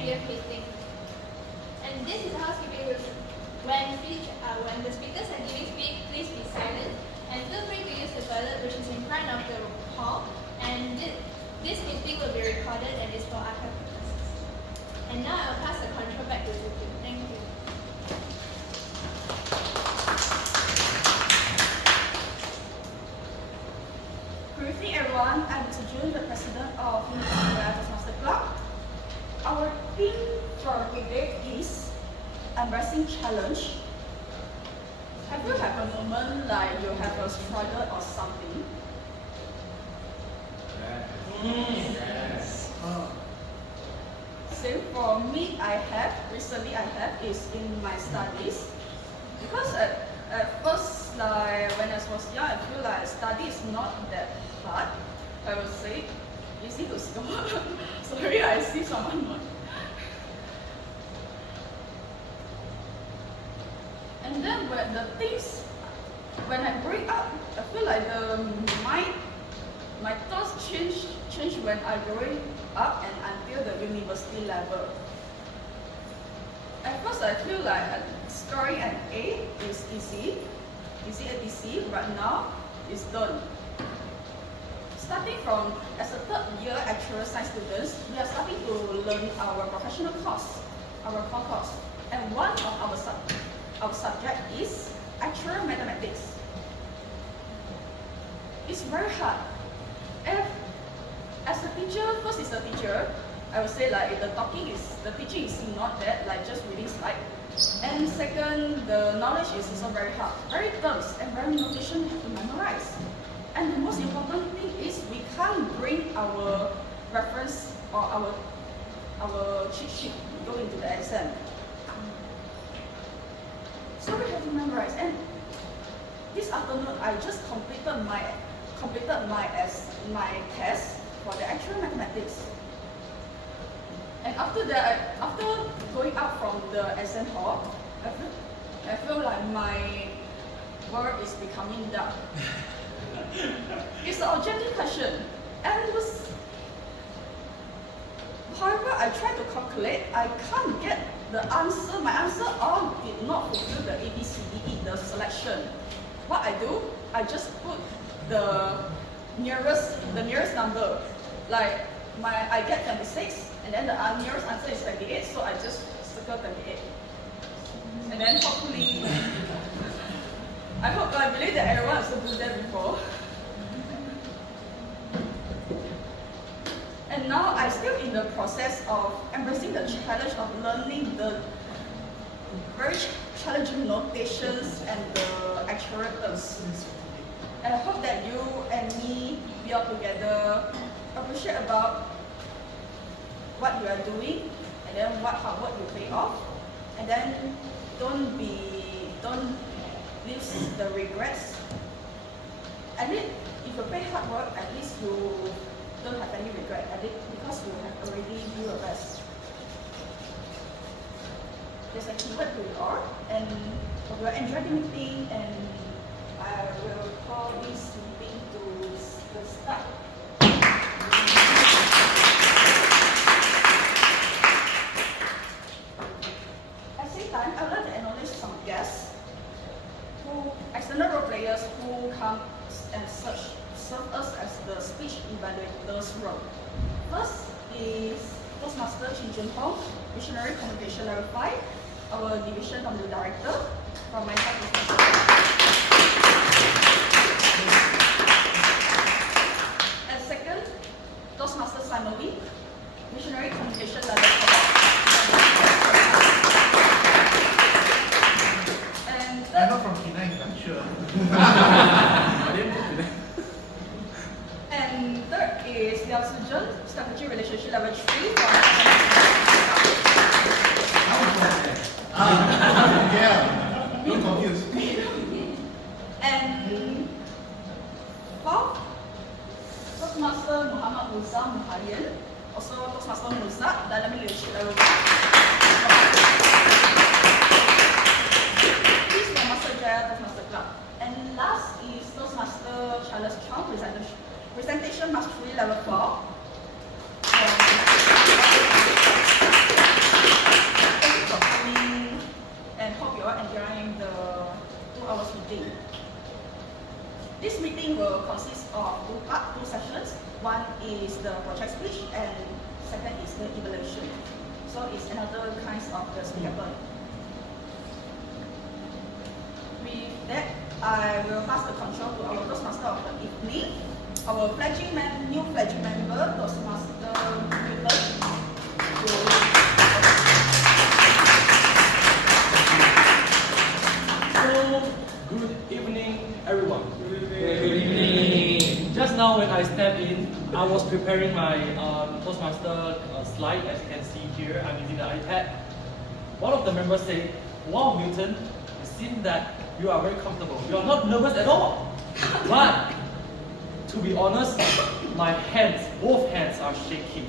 PDF meeting. And this is housekeeping rules. When the speakers are giving speech, please be silent and feel free to use the toilet which is in front of the hall. And this meeting will be recorded and is for archive purposes. And now I'll pass the control back to Zuki. Thank you. Good evening, everyone. I'm Jhen, the president of Masterjaya Master Club. Our theme for today is Embracing Challenge. Have you had a moment like you have a struggle or something? Yes. Same for me, recently I have is in my studies. Because at first, like when I was young, I feel like study is not that hard. I would say easy to score. Sorry, I see someone. And then when I grow up, I feel like my thoughts change when I grow up and until the university level. At first, I feel like scoring an A is easy ABC, but now it's done. Starting from as a third year actuarial science students, we are starting to learn our professional course, our core course, and one of our subject is actuarial mathematics. It's very hard. As a teacher, first is a teacher, I would say like the teaching is not that, like just reading slide. And second, the knowledge is also very hard. Very terms and very notation have to memorize. And the most important thing is we can't bring our reference or our cheat sheet go into the exam. So we have to memorize. And this afternoon I just completed my test for the actual mathematics. And after that, after going out from the exam hall, I feel like my world is becoming dark. It's an objective question, and however I try to calculate, I can't get the answer. My answer all did not fulfill the ABCDE, the selection. What I do, I just put the nearest number. Like I get 26, and then the nearest answer is 28, so I just circle 28. And then hopefully, I believe that everyone has done that before. And now I'm still in the process of embracing the challenge of learning the very challenging notations and the actuarial terms. And I hope that you and me, we all together appreciate about what you are doing, and then what hard work you pay off, and then don't leave the regrets. At least if you pay hard work, at least you don't have any regret at it because you have already do your best. There's a keyword to it all, and we will enjoy the meeting, and I will call this meeting to the start. At the same time, I would like to acknowledge some guests, external role players who come and serve us as the speech evaluators role. First is Toastmaster Chong, Missionary Communication Level 5, our division from the director, from my side is and second, Toastmaster Simon Lee, Missionary Communication Level 4. And third, I'm not from Penang, I'm sure. I didn't put Penang. And third is Zhen, Strategy Relationship Level 3 from Yeah, don't confuse. And fourth, Toastmaster Muza, also Toastmaster Muza, Dynamic Leadership Level 1. This is from Masterjaya Toastmaster Club. And last is Toastmaster Chong, Presentation Mastery Level 4. This meeting will consist of two sessions. One is the project speech and second is the evaluation. So it's another kind of the speaker learning. With that, I will pass the control to our Toastmaster of the evening, our new fledgling member, Toastmaster Milton. So, good evening, everyone. Good evening. Just now when I stepped in, I was preparing my Toastmaster slide. As you can see here, I'm using the iPad. One of the members said, "Wow, Milton, it seems that you are very comfortable. You are not nervous at all." But, to be honest, my hands, both hands are shaking.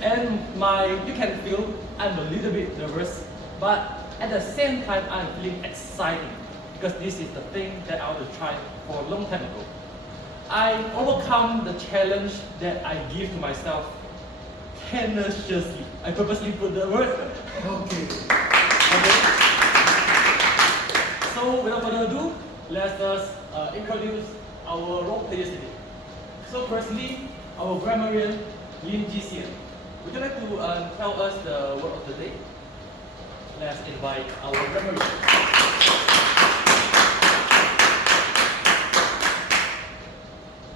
And you can feel I'm a little bit nervous, but at the same time, I'm feeling excited because this is the thing that I want to try for a long time ago. I overcome the challenge that I give to myself tenaciously. I purposely put the word. Okay. So without further ado, let us introduce our role players today. So firstly, our grammarian, Jia Xuan. Would you like to tell us the word of the day? Let's invite our grammarian.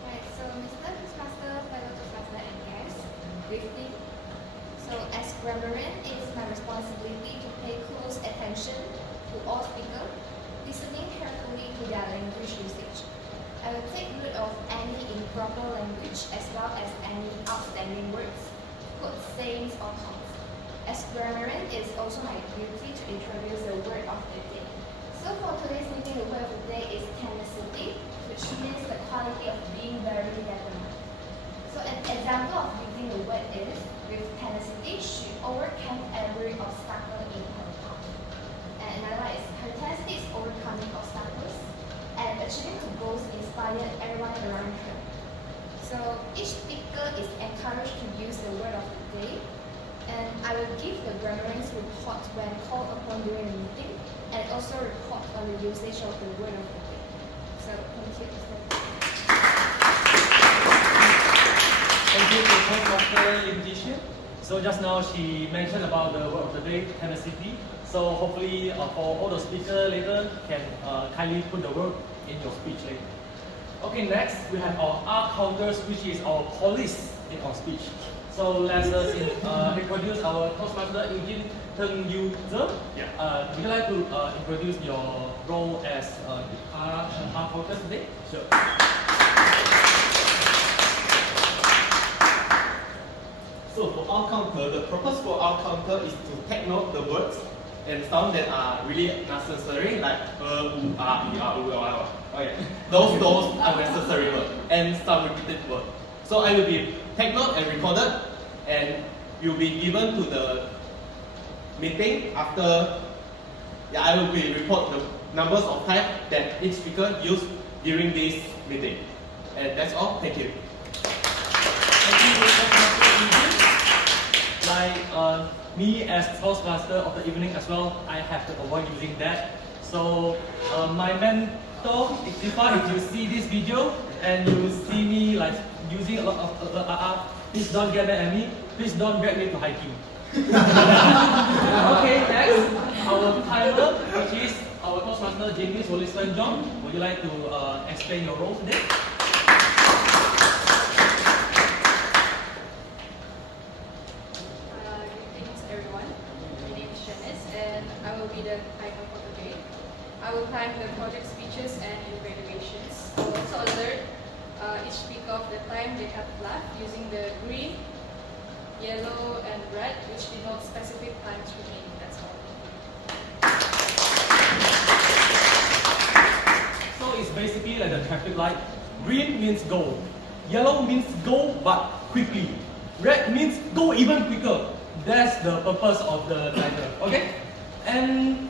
Right, so Mr. Toastmaster, fellow Toastmaster and guests, good evening. So as grammarian, it is my responsibility to pay close attention to all speakers, listening carefully to their language usage. I will take note of any improper language as well as any outstanding words, quotes, sayings or taunts. As grammarian, it is also my duty to introduce the word of the day. So for today's meeting, the word of the day is tenacity, which means the quality of being very determined. So an example of using the word is, with tenacity, she overcame every obstacle in her path. And another one is, her tenacity is overcoming obstacles, and achieving her goals inspired everyone around her. So each speaker is encouraged to use the word of the day, and I will give the grammarians report when called upon during the meeting, and also report on the usage of the word of the day. So thank you. Thank you to Toastmaster Jia. So just now she mentioned about the word of the day, tenacity. So hopefully for all the speakers later can kindly put the word in your speech later. Okay, next we have our R counters, which is our police in our speech. So let us introduce our Toastmaster Eugene Zhen. Yeah. Would you like to introduce your role as R counters today? Sure. So for our counter, the purpose for our counter is to take note the words and sounds that are really necessary, like okay. Those are necessary words and some repeated words. So I will be take note and recorded, and you'll be given to the meeting after. Yeah, I will be report the numbers of times that each speaker used during this meeting. And that's all. Thank you. Thank you. Like me as Toastmaster of the evening as well, I have to avoid using that. So my mentor, Iqram, if you see this video and you see me like using a lot of please don't get mad at me. Please don't drag me to hiking. Okay, next, our timer, which is our Toastmaster Jennice John. Would you like to explain your role today? Everyone. My name is Jennice and I will be the timer for today. I will time the project speeches and evaluations. I will also alert each speaker of the time they have left using the green, yellow and red, which denote specific times remaining. That's all. So it's basically like the traffic light. Green means go. Yellow means go but quickly. Red means go even quicker. That's the purpose of the timer, okay? And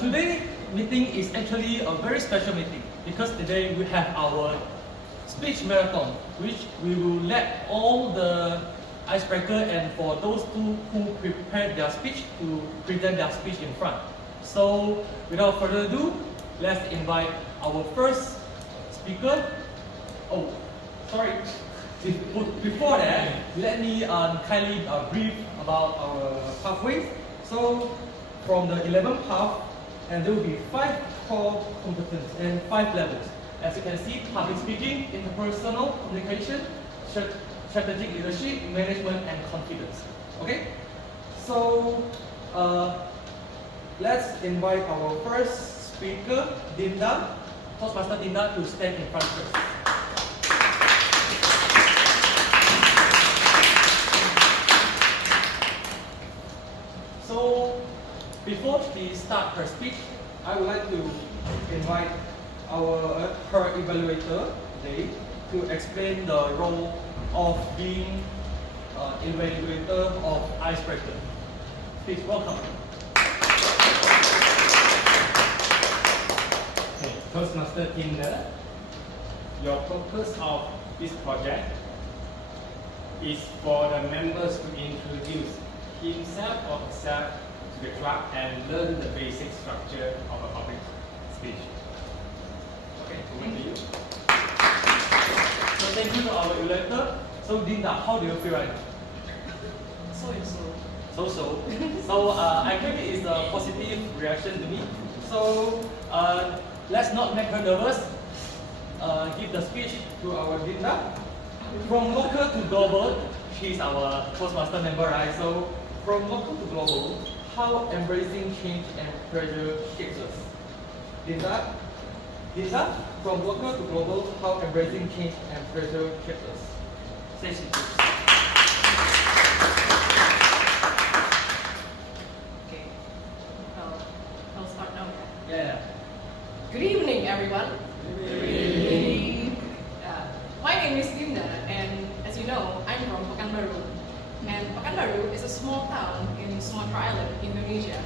today meeting is actually a very special meeting because today we have our speech marathon, which we will let all the icebreaker and for those two who prepared their speech to present their speech in front. So without further ado, let's invite our first speaker. Oh, sorry. Before that, let me kindly brief about our pathways. So, from the 11th path, and there will be 5 core competence and 5 levels. As you can see, public speaking, interpersonal communication, strategic leadership, management, and confidence. Okay? So, let's invite our first speaker, Dinda, Toastmaster Dinda, to stand in front first. So, before she starts her speech, I would like to invite her evaluator today to explain the role of being evaluator of icebreaker. Please welcome. Okay, Toastmaster Dinda, your purpose of this project is for the members to introduce himself or herself to the club and learn the basic structure of a public speech. Okay, over to you. So thank you to our evaluator. So Dinda, how do you feel right now? So. So I think it is a positive reaction to me. So let's not make her nervous. Give the speech to our Dinda. From local to global, she's our Toastmaster member, right? So from local to global, how embracing change and pressure shapes us. Dinda, from local to global, how embracing change and pressure shapes us. Say she. Okay. I'll start now. Yeah. Good evening, everyone. Good evening. My name is Dinda, and as you know, I'm from Pekanbaru. And Pekanbaru is a small town in Sumatra Island, Indonesia.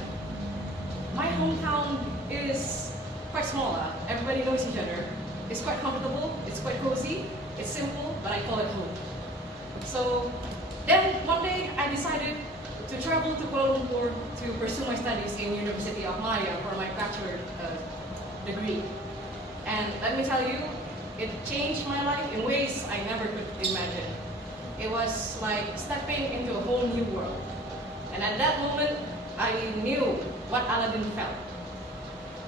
My hometown is quite smaller. Everybody knows each other. It's quite comfortable, it's quite cozy, it's simple, but I call it home. So then one day I decided to travel to Kuala Lumpur to pursue my studies in University of Malaya for my bachelor degree. And let me tell you, it changed my life in ways I never could imagine. It was like stepping into a whole new world. And at that moment, I knew what Aladdin felt.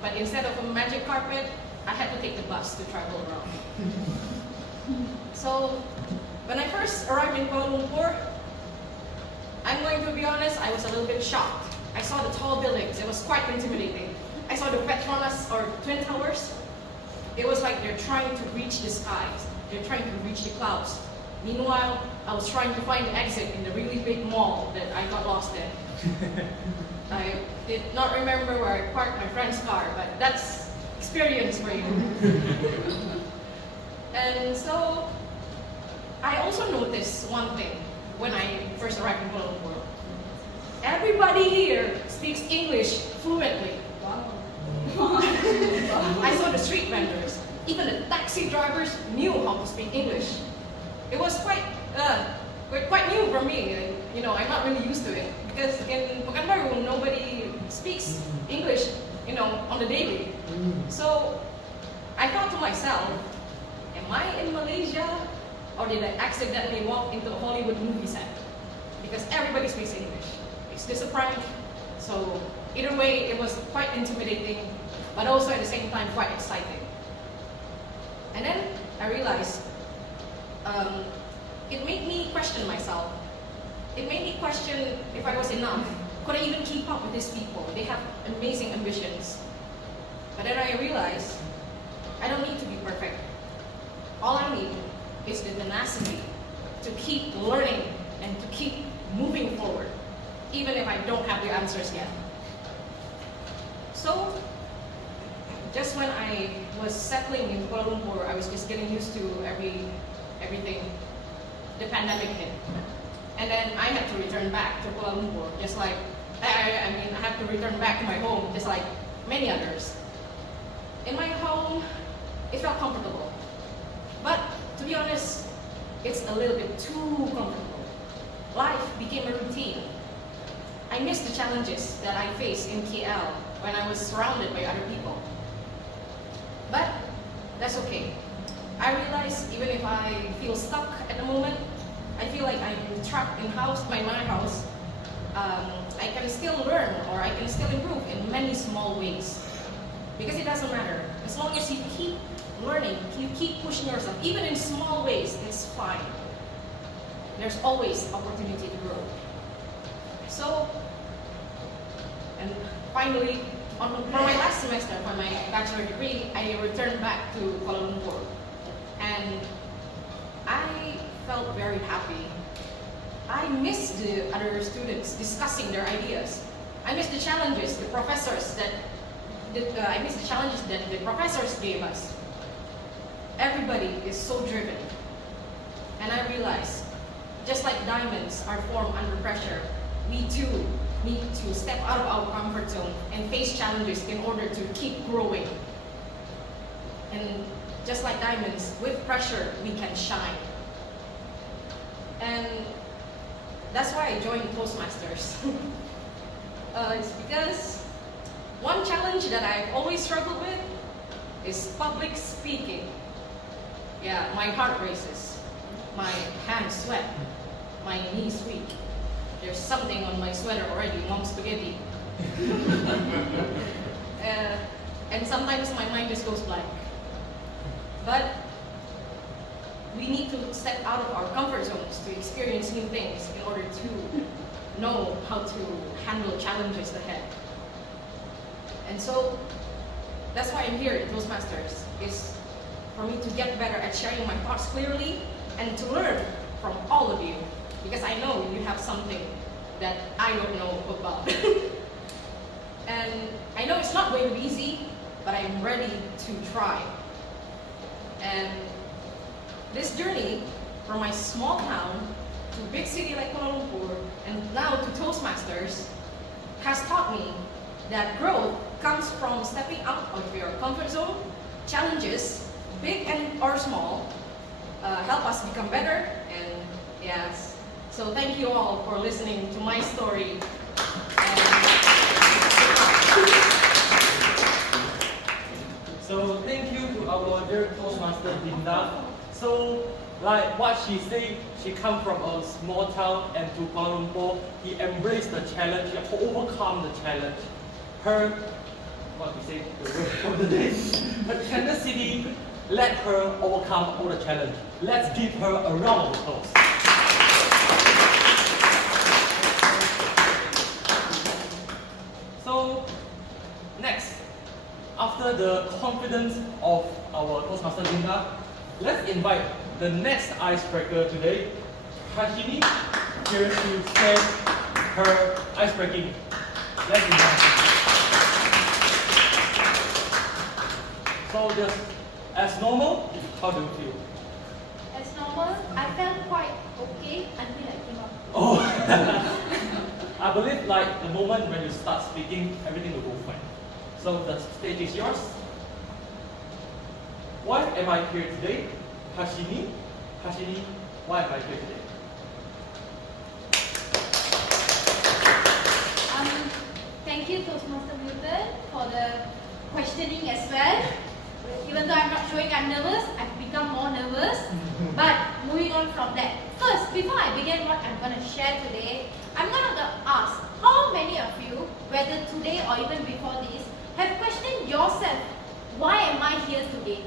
But instead of a magic carpet, I had to take the bus to travel around. So, when I first arrived in Kuala Lumpur, I'm going to be honest, I was a little bit shocked. I saw the tall buildings, it was quite intimidating. I saw the Petronas or Twin Towers. It was like they're trying to reach the skies. They're trying to reach the clouds. Meanwhile, I was trying to find the exit in the really big mall that I got lost in. I did not remember where I parked my friend's car, but that's experience for you. And so, I also noticed one thing when I first arrived in Kuala Lumpur. Everybody here speaks English fluently. Wow. I saw the street vendors, even the taxi drivers knew how to speak English. It was quite new for me. You know, I'm not really used to it because in Pekanbaru nobody speaks English, you know, on the daily. So I thought to myself, am I in Malaysia or did I accidentally walk into a Hollywood movie set? Because everybody speaks English. Is this a prank? So either way, it was quite intimidating, but also at the same time quite exciting. And then I realized it made me question myself. It made me question if I was enough. Could I even keep up with these people? They have amazing ambitions. But then I realized I don't need to be perfect. All I need is the tenacity to keep learning and to keep moving forward, even if I don't have the answers yet. So, just when I was settling in Kuala Lumpur, I was just getting used to everything. The pandemic hit. And then I had to return back to Kuala Lumpur, just like, I had to return back to my home, just like many others. In my home, it felt comfortable. But to be honest, it's a little bit too comfortable. Life became a routine. I missed the challenges that I faced in KL when I was surrounded by other people. But that's okay. I realize even if I feel stuck at the moment, I feel like I'm trapped in my house, I can still learn or I can still improve in many small ways. Because it doesn't matter. As long as you keep learning, you keep pushing yourself, even in small ways, it's fine. There's always opportunity to grow. So, and finally, for my last semester, for my bachelor degree, I returned back to Kuala Lumpur. And I felt very happy. I missed the other students discussing their ideas. I missed the challenges the professors gave us. Everybody is so driven. And I realized, just like diamonds are formed under pressure, we too need to step out of our comfort zone and face challenges in order to keep growing. And just like diamonds, with pressure, we can shine. And that's why I joined Toastmasters. It's because one challenge that I've always struggled with is public speaking. Yeah, my heart races, my hands sweat, my knees weak. There's something on my sweater already, mom spaghetti. And sometimes my mind just goes blank. But we need to step out of our comfort zones to experience new things in order to know how to handle challenges ahead. And so that's why I'm here at Toastmasters, is for me to get better at sharing my thoughts clearly and to learn from all of you, because I know you have something that I don't know about. And I know it's not going to be easy, but I'm ready to try. And this journey from my small town to big city like Kuala Lumpur and now to Toastmasters has taught me that growth comes from stepping out of your comfort zone. Challenges, big and or small, help us become better. And yes, so thank you all for listening to my story. So thank you to our dear Toastmaster Dinda. So like what she said, she come from a small town and to Kuala Lumpur, he embraced the challenge, he overcome the challenge. Her, what we say, the word of the day, her tenacity let her overcome all the challenge. Let's give her a round of applause. So next, after the confidence of our Toastmaster Dinda, let's invite the next icebreaker today, Harshini, here to say her icebreaking. Let's invite her. So just as normal, how do you feel? As normal, I felt quite okay until I came up. Oh, I believe like the moment when you start speaking, everything will go fine. So the stage is yours. Why am I here today? Harshini, why am I here today? Thank you, Toastmaster Milton, for the questioning as well. Even though I'm not showing I'm nervous, I've become more nervous. But moving on from that, first, before I begin what I'm going to share today, I'm going to ask how many of you, whether today or even before this, have questioned yourself, why am I here today?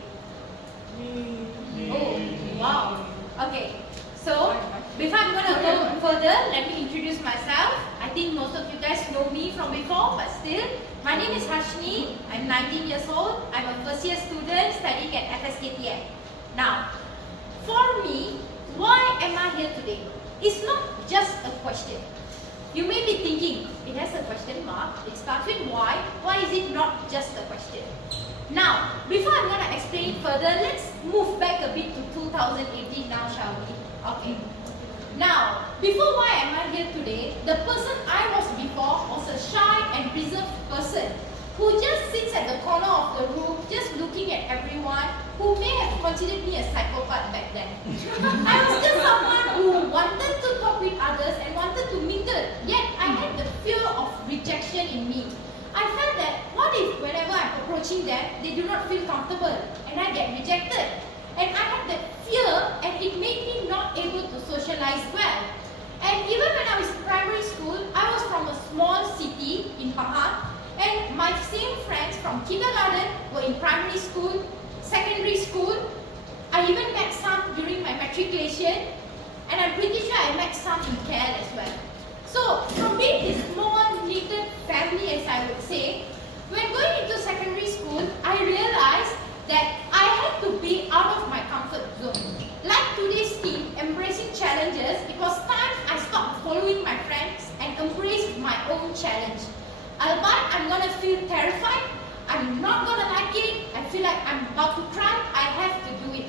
Oh, wow. Okay, so before I'm going to go further, let me introduce myself. I think most of you guys know me from before, but still, my name is Harshini. I'm 19 years old. I'm a first year student studying at FSKTM. Now, for me, why am I here today? It's not just a question. You may be thinking, it has a question mark, it starts with why is it not just a question? Now, before I'm going to explain further, let's move back a bit to 2018 now, shall we? Okay. Now, before why am I here today, the person I was before was a shy and reserved person who just sits at the corner of the room, just looking at everyone, who may have considered me a psychopath back then. I was just someone who wanted to talk with others and wanted to mingle, yet I had the fear of rejection in me. I felt that, what if whenever I'm approaching them, they do not feel comfortable and I get rejected? and I had that fear, and it made me not able to socialize well. And even when I was in primary school, I was from a small city in Pahang, and my same friends from kindergarten were in primary school, secondary school. I even met some during my matriculation, and I'm pretty sure I met some in KL as well. So, from being this small, knitted family, as I would say, when going into secondary school, I realized that I had to be out of my comfort zone. Like today's team, embracing challenges, it was time I stopped following my friends and embraced my own challenge. Albeit I'm gonna feel terrified, I'm not gonna like it, I feel like I'm about to cry, I have to do it.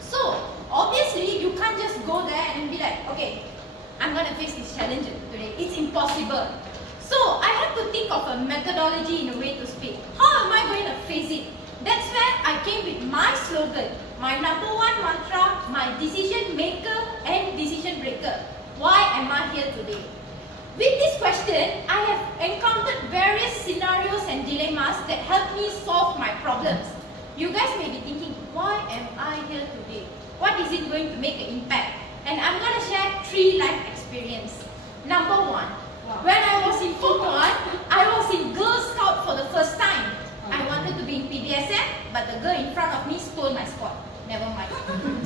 So, obviously, you can't just go there and be like, okay, I'm gonna face this challenge today. It's impossible. So, I had to think of a methodology in a way to speak. How am I going to face it? That's where I came with my slogan, my number one mantra, my decision maker and decision breaker. Why am I here today? With this question, I have encountered various scenarios and dilemmas that help me solve my problems. You guys may be thinking, why am I here today? What is it going to make an impact? And I'm going to share 3 life experiences. Number 1, when I was in Form 1, I was in Girl Scout for the first time. I wanted to be in PBSM, but the girl in front of me stole my spot. Never mind.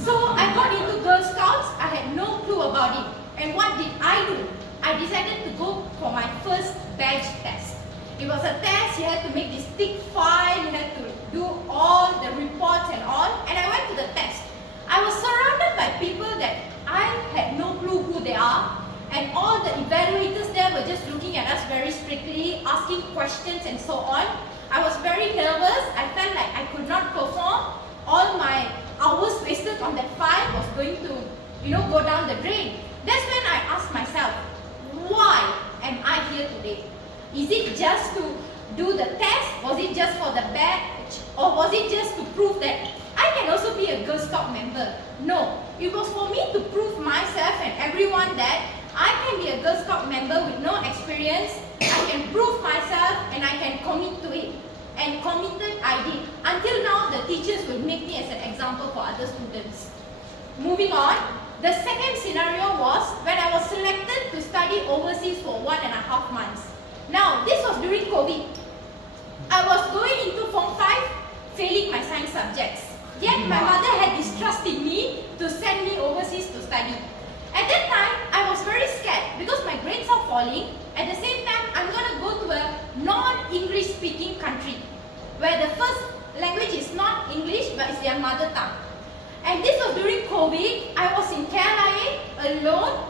So I got into Girl Scouts. I had no clue about it. And what did I do? I decided to go for my first badge test. It was a test, you had to make this thick file, you had to do all the reports and all, and I went to the test. I was surrounded by people that I had no clue who they are, and all the evaluators there were just looking at us very strictly, asking questions and so on. I was very nervous, I felt like I could not perform. All my hours wasted on that file was going to, go down the drain. That's when I asked myself, why am I here today? Is it just to do the test? Was it just for the badge? Or was it just to prove that I can also be a Girl Scout member? No, it was for me to prove myself and everyone that I can be a Girl Scout member with no experience. I can prove myself and I can commit to it. And committed I did. Until now, the teachers will make me as an example for other students. Moving on, the second scenario was when I was selected to study overseas for 1.5 months. Now, this was during COVID. I was going into Form 5, failing my science subjects. Yet my mother had this trust in me to send me overseas to study. At that time, I was very scared because my grades are falling. At the same time, I'm going to go to a non-English speaking country where the first language is not English but it's their mother tongue. And this was during COVID. I was in KLIA alone.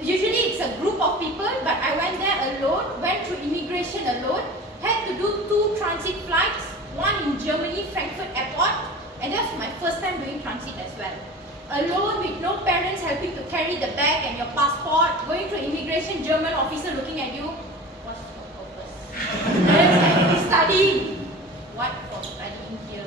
Usually it's a group of people, but I went there alone, went through immigration alone, had to do 2 transit flights, one in Germany, Frankfurt Airport, and that's my first time doing transit as well. Alone with no parents helping to carry the bag and your passport, going through immigration, German officer looking at you. What's your purpose? Then studying. What for studying here?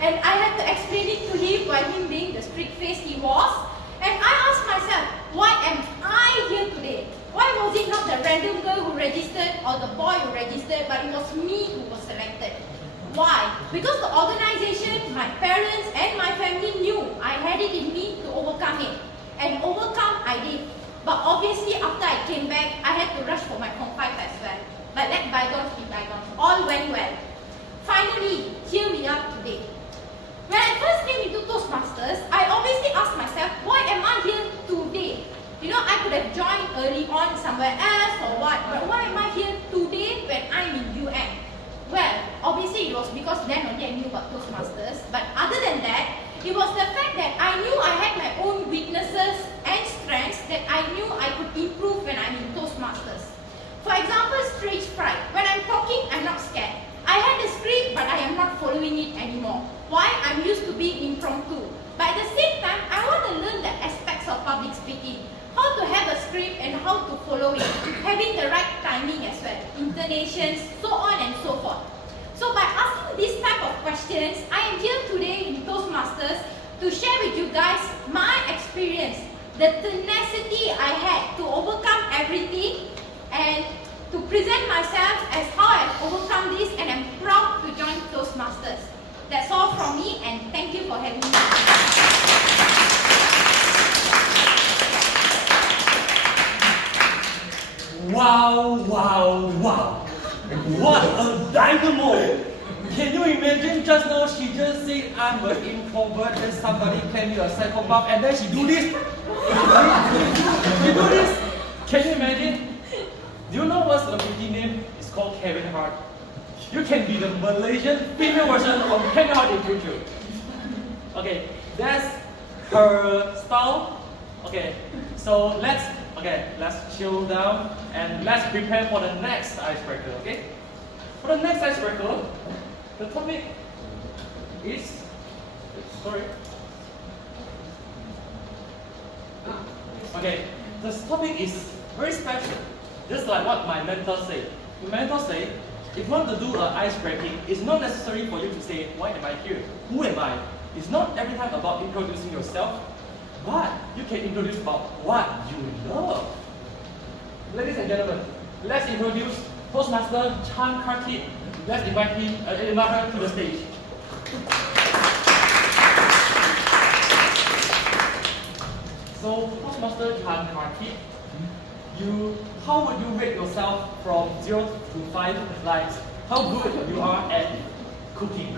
And I had to explain it to him while him being the strict face he was. And I asked myself, why am I here today? Why was it not the random girl who registered or the boy who registered, but it was me who was selected? Why? Because the organization, my parents and my family knew I had it in me to overcome it. And overcome I did. But obviously after I came back, I had to rush for my Form 5 as well. But let bygones be bygones. All went well. Finally, here we are today. When I first came into Toastmasters, I obviously asked myself, why am I here today? I could have joined early on somewhere else or what, but why am I here today when I'm in UM? Well, obviously it was because then only I knew about Toastmasters, but other than that, it was the fact that I knew I had my own weaknesses and strengths that I knew I could improve when I'm in Toastmasters. For example, stage fright. When I'm talking, I'm not scared. I had a script, but I am not following it anymore. Why? I'm used to being impromptu. But at the same time, I want to learn the aspects of public speaking. How to have a script and how to follow it. Having the right timing as well. Intonations, so on and so forth. So by asking these type of questions, I am here today in Toastmasters to share with you guys my experience. The tenacity I had to overcome everything and to present myself as how I've overcome this, and I'm proud to join Toastmasters. That's all from me, and thank you for having me. Wow, wow, wow. What a dynamo! Can you imagine just now she just said I'm an introvert, then somebody claimed you a psychopath, and then she do this? She do this? Can you imagine? Do you know what celebrity name is called Kevin Hart? You can be the Malaysian female version of Kevin Hart in future. Okay, that's her style. Okay, so let's chill down and let's prepare for the next icebreaker. Okay, for the next icebreaker, the topic is Okay, this topic is very special. Just like what my mentor said. The mentor said, if you want to do an ice breaking, it's not necessary for you to say, why am I here? Who am I? It's not every time about introducing yourself, but you can introduce about what you love. Ladies and gentlemen, let's introduce Toastmaster Chan Karthik. Let's invite her to the stage. So, Toastmaster Chan Karthik, how would you rate yourself from 0 to 5? Like, how good you are at cooking?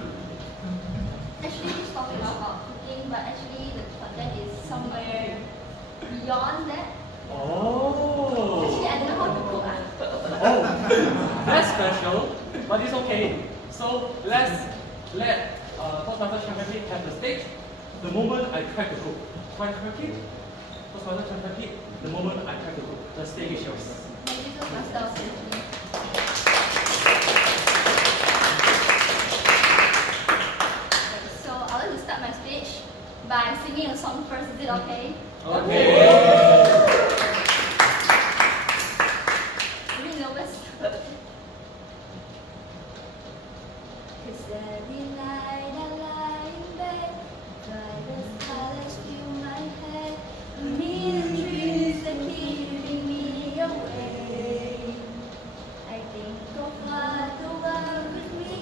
Actually, this topic is about cooking, but actually the content is somewhere beyond that. Oh. Actually, I don't know how to cook. Oh, that's special, but it's okay. So let's let Toastmaster Chan Karthik have the stage. The moment I try to cook, Chan Karthik, Toastmaster Chan Karthik, the moment I try to cook, the stage is yours. Thank you, Toastmaster. So I want to start my speech by singing a song first. Is it okay? Okay. Are you nervous? Cause every night I lie in bed, brightest colors fill my head, a million dreams that keeping me awake. I think of what the world could be,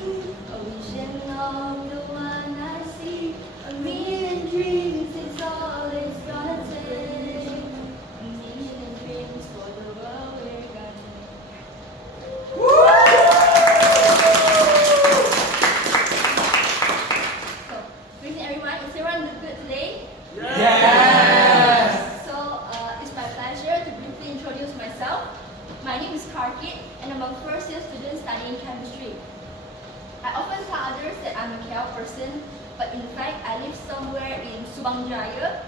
a vision of the one I see. A million dreams is all it's gonna take. A million dreams for the world we're gonna make. So, greeting everyone. Is everyone good today? Yes! So, it's my pleasure to briefly introduce myself. My name is Karthik, and I'm a first-year student studying chemistry. I often tell others that I'm a KL person, but in fact, I live somewhere in Jaya.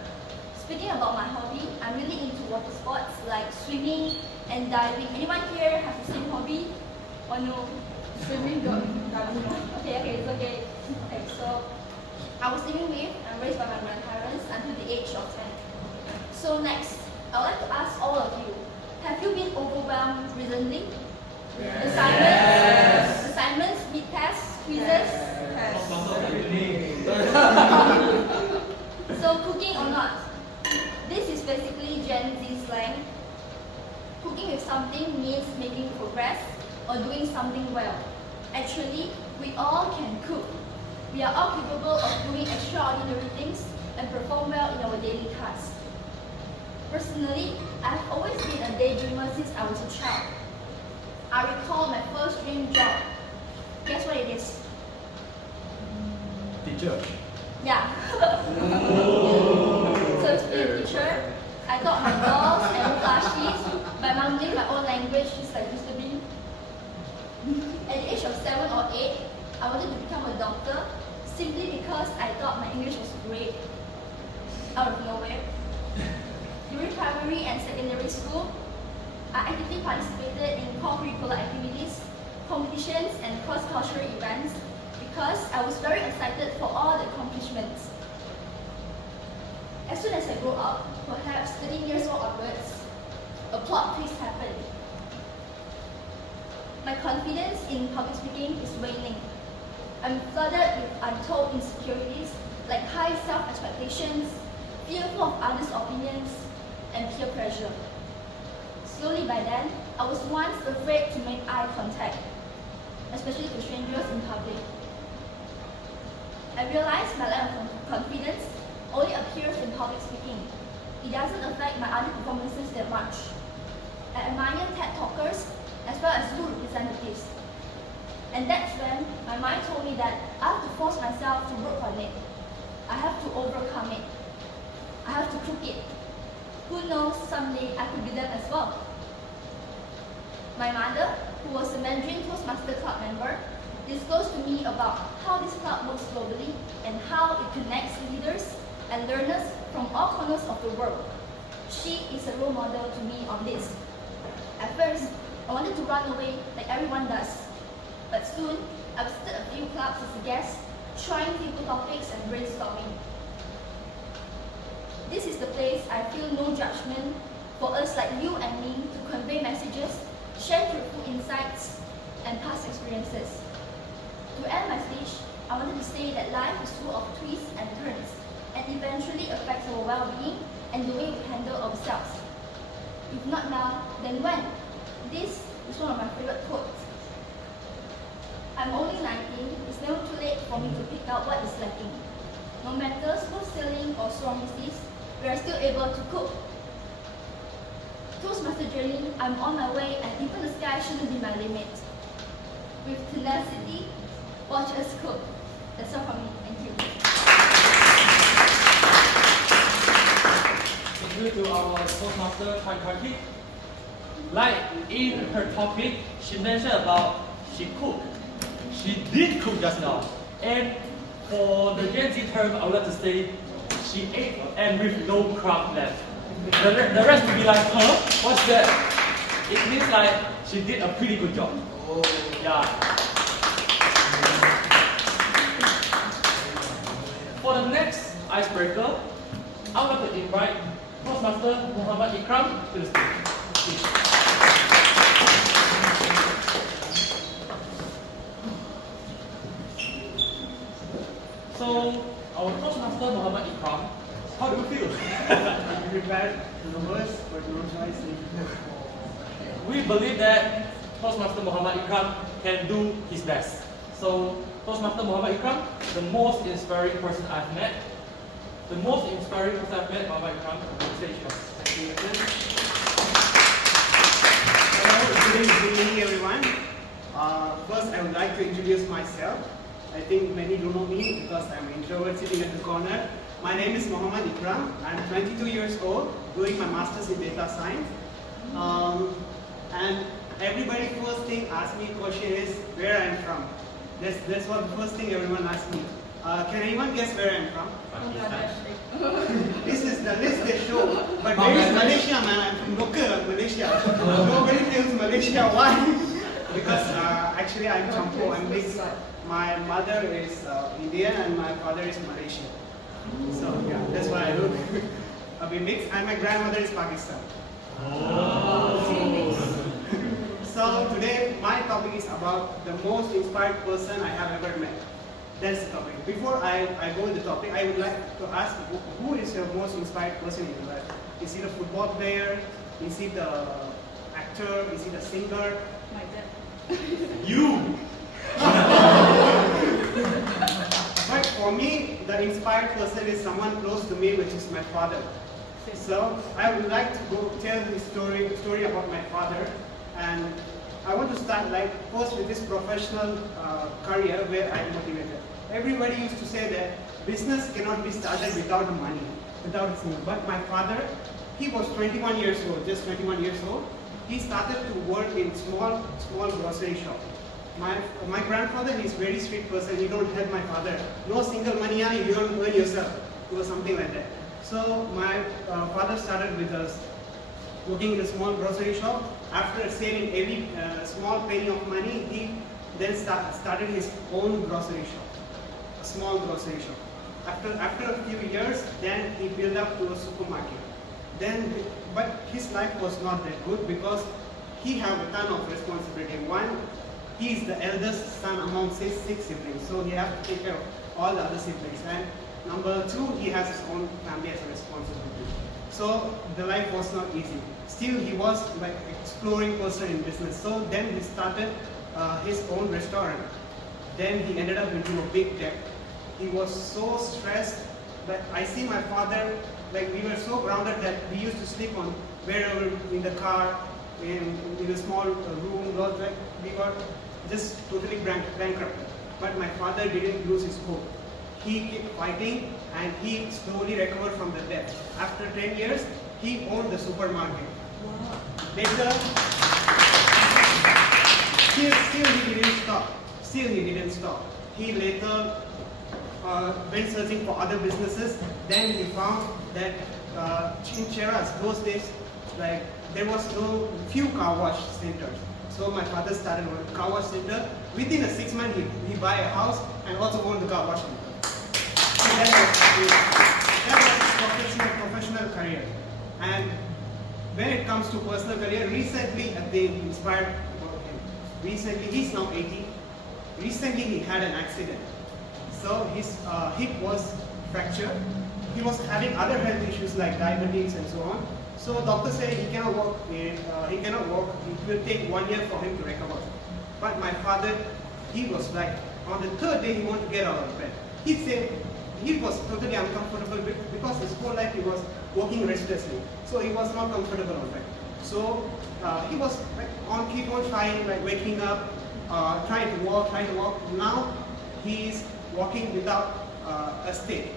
Speaking about my hobby, I'm really into water sports like swimming and diving. Anyone here have the same hobby? Or no? Swimming, diving. Okay, it's okay. Okay, so I was living with and raised by my grandparents until the age of 10. So next, I would like to ask all of you, have you been overwhelmed recently? Yes. Assignments, mid-tests, quizzes? So cooking or not? This is basically Gen Z slang. Cooking with something means making progress or doing something well. Actually, we all can cook. We are all capable of doing extraordinary things and perform well in our daily tasks. Personally, I've always been a daydreamer since I was a child. I recall my first dream job. Guess what it is? Teacher. Yeah. So to be a teacher, I taught my dolls and plushies by mumbling my own language just like Mr. Bean. At the age of 7 or 8, I wanted to become a doctor simply because I thought my English was great. Out of nowhere. During primary and secondary school, I actively participated in co-curricular activities, competitions, and cross-cultural events because I was very excited for all the accomplishments. As soon as I grew up, perhaps 13 years old onwards, a plot twist happened. My confidence in public speaking is waning. I'm flooded with untold insecurities like high self-expectations, fearful of others' opinions, and peer pressure. Slowly by then, I was once afraid to make eye contact, especially to strangers in public. I realized my lack of confidence only appears in public speaking. It doesn't affect my other performances that much. I admire TED talkers as well as school representatives. And that's when my mind told me that I have to force myself to work on it. I have to overcome it. I have to cook it. Who knows, someday I could be them as well. My mother, who was a Mandarin Toastmaster Club member, disclosed to me about how this club works globally and how it connects leaders and learners from all corners of the world. She is a role model to me on this. At first, I wanted to run away like everyone does. But soon, I visited a few clubs as a guest, trying people topics and brainstorming. This is the place I feel no judgment for us like you and me to convey messages, share truthful insights, and past experiences. To end my speech, I wanted to say that life is full of twists and turns, and eventually affects our well-being and the way we handle ourselves. If not now, then when? This is one of my favorite quotes. I'm only 19, it's never too late for me to pick out what is lacking. No matter smooth sailing or strong seas, we are still able to cope. Toastmaster journey, I'm on my way and even the sky shouldn't be my limit. With tenacity, watch us cope. That's all from me, thank you. Thank you to our Toastmaster Harshini. Like in her topic, she mentioned about she cooked. She did cook just now. And for the Gen Z term, I would like to say she ate and with no crumb left. The rest will be like, huh? What's that? It means like she did a pretty good job. Yeah. For the next icebreaker, I would like to invite Toastmaster Muhammad Iqram to the stage. So, our Toastmaster Muhammad Iqram, how do you feel? I'm prepared, nervous, but no choice. We believe that Toastmaster Muhammad Iqram can do his best. So, Toastmaster Muhammad Iqram, the most inspiring person I've met. The most inspiring person I've met, Muhammad Iqram, the stage yours. Thank you. Hello, good evening everyone. First, I would like to introduce myself. I think many don't know me because I'm an introvert sitting at the corner. My name is Muhammad Iqram. I'm 22 years old, doing my master's in data science. And everybody first thing asks me question is where I'm from. That's what the first thing everyone asks me. Can anyone guess where I'm from? This is the list they show. But where is Malaysia, man? I'm from local Malaysia. Nobody knows Malaysia. Why? Because actually I'm Champo. I'm mixed. My mother is Indian and my father is Malaysian. So yeah, that's why I look a bit mixed. And my grandmother is Pakistan. So today my topic is about the most inspired person I have ever met. That's the topic. Before I go with the topic, I would like to ask who is your most inspired person in your life? Is it a football player? Is it the actor? Is it a singer? My dad. You! But for me, the inspired person is someone close to me, which is my father. So I would like to go tell the story about my father, and I want to start first with this professional career where I'm motivated. Everybody used to say that business cannot be started without money, without money. But my father, he was 21 years old, just 21 years old. He started to work in small grocery shop. My grandfather is very strict person. He don't help my father. No single money, you don't earn yourself. It was something like that. So my father started with us working in a small grocery shop. After saving every small penny of money, he then started his own grocery shop, a small grocery shop. After a few years, then he built up to a supermarket. But his life was not that good because he had a ton of responsibility. One, he is the eldest son among his 6 siblings, so he has to take care of all the other siblings. And number 2, he has his own family as a responsibility. So the life was not easy. Still, he was like exploring person in business. So then he started his own restaurant. Then he ended up into a big debt. he was so stressed. But I see my father, like we were so grounded that we used to sleep on wherever in the car, in a small room, like we were just totally bankrupt. But my father didn't lose his hope. He kept fighting and he slowly recovered from the debt. After 10 years, he owned the supermarket. Wow. Later, still he didn't stop. Still he didn't stop. He later went searching for other businesses. Then he found that in Cheras, those days, like there was no few car wash centers. So my father started a car wash center. Within a 6 months, he buy a house and also owned the car wash center. So that was his professional career. And when it comes to personal career, recently they inspired about him. Recently, he's now 80. Recently, he had an accident. So his hip was fractured. He was having other health issues like diabetes and so on. So doctor said he cannot walk. He cannot walk. It will take 1 year for him to recover. But my father, he was like, on the third day he wanted to get out of bed. He said he was totally uncomfortable because his whole life he was working restlessly. So he was not comfortable on bed. So he was like keep on trying, like waking up, trying to walk. Now he is walking without a stick.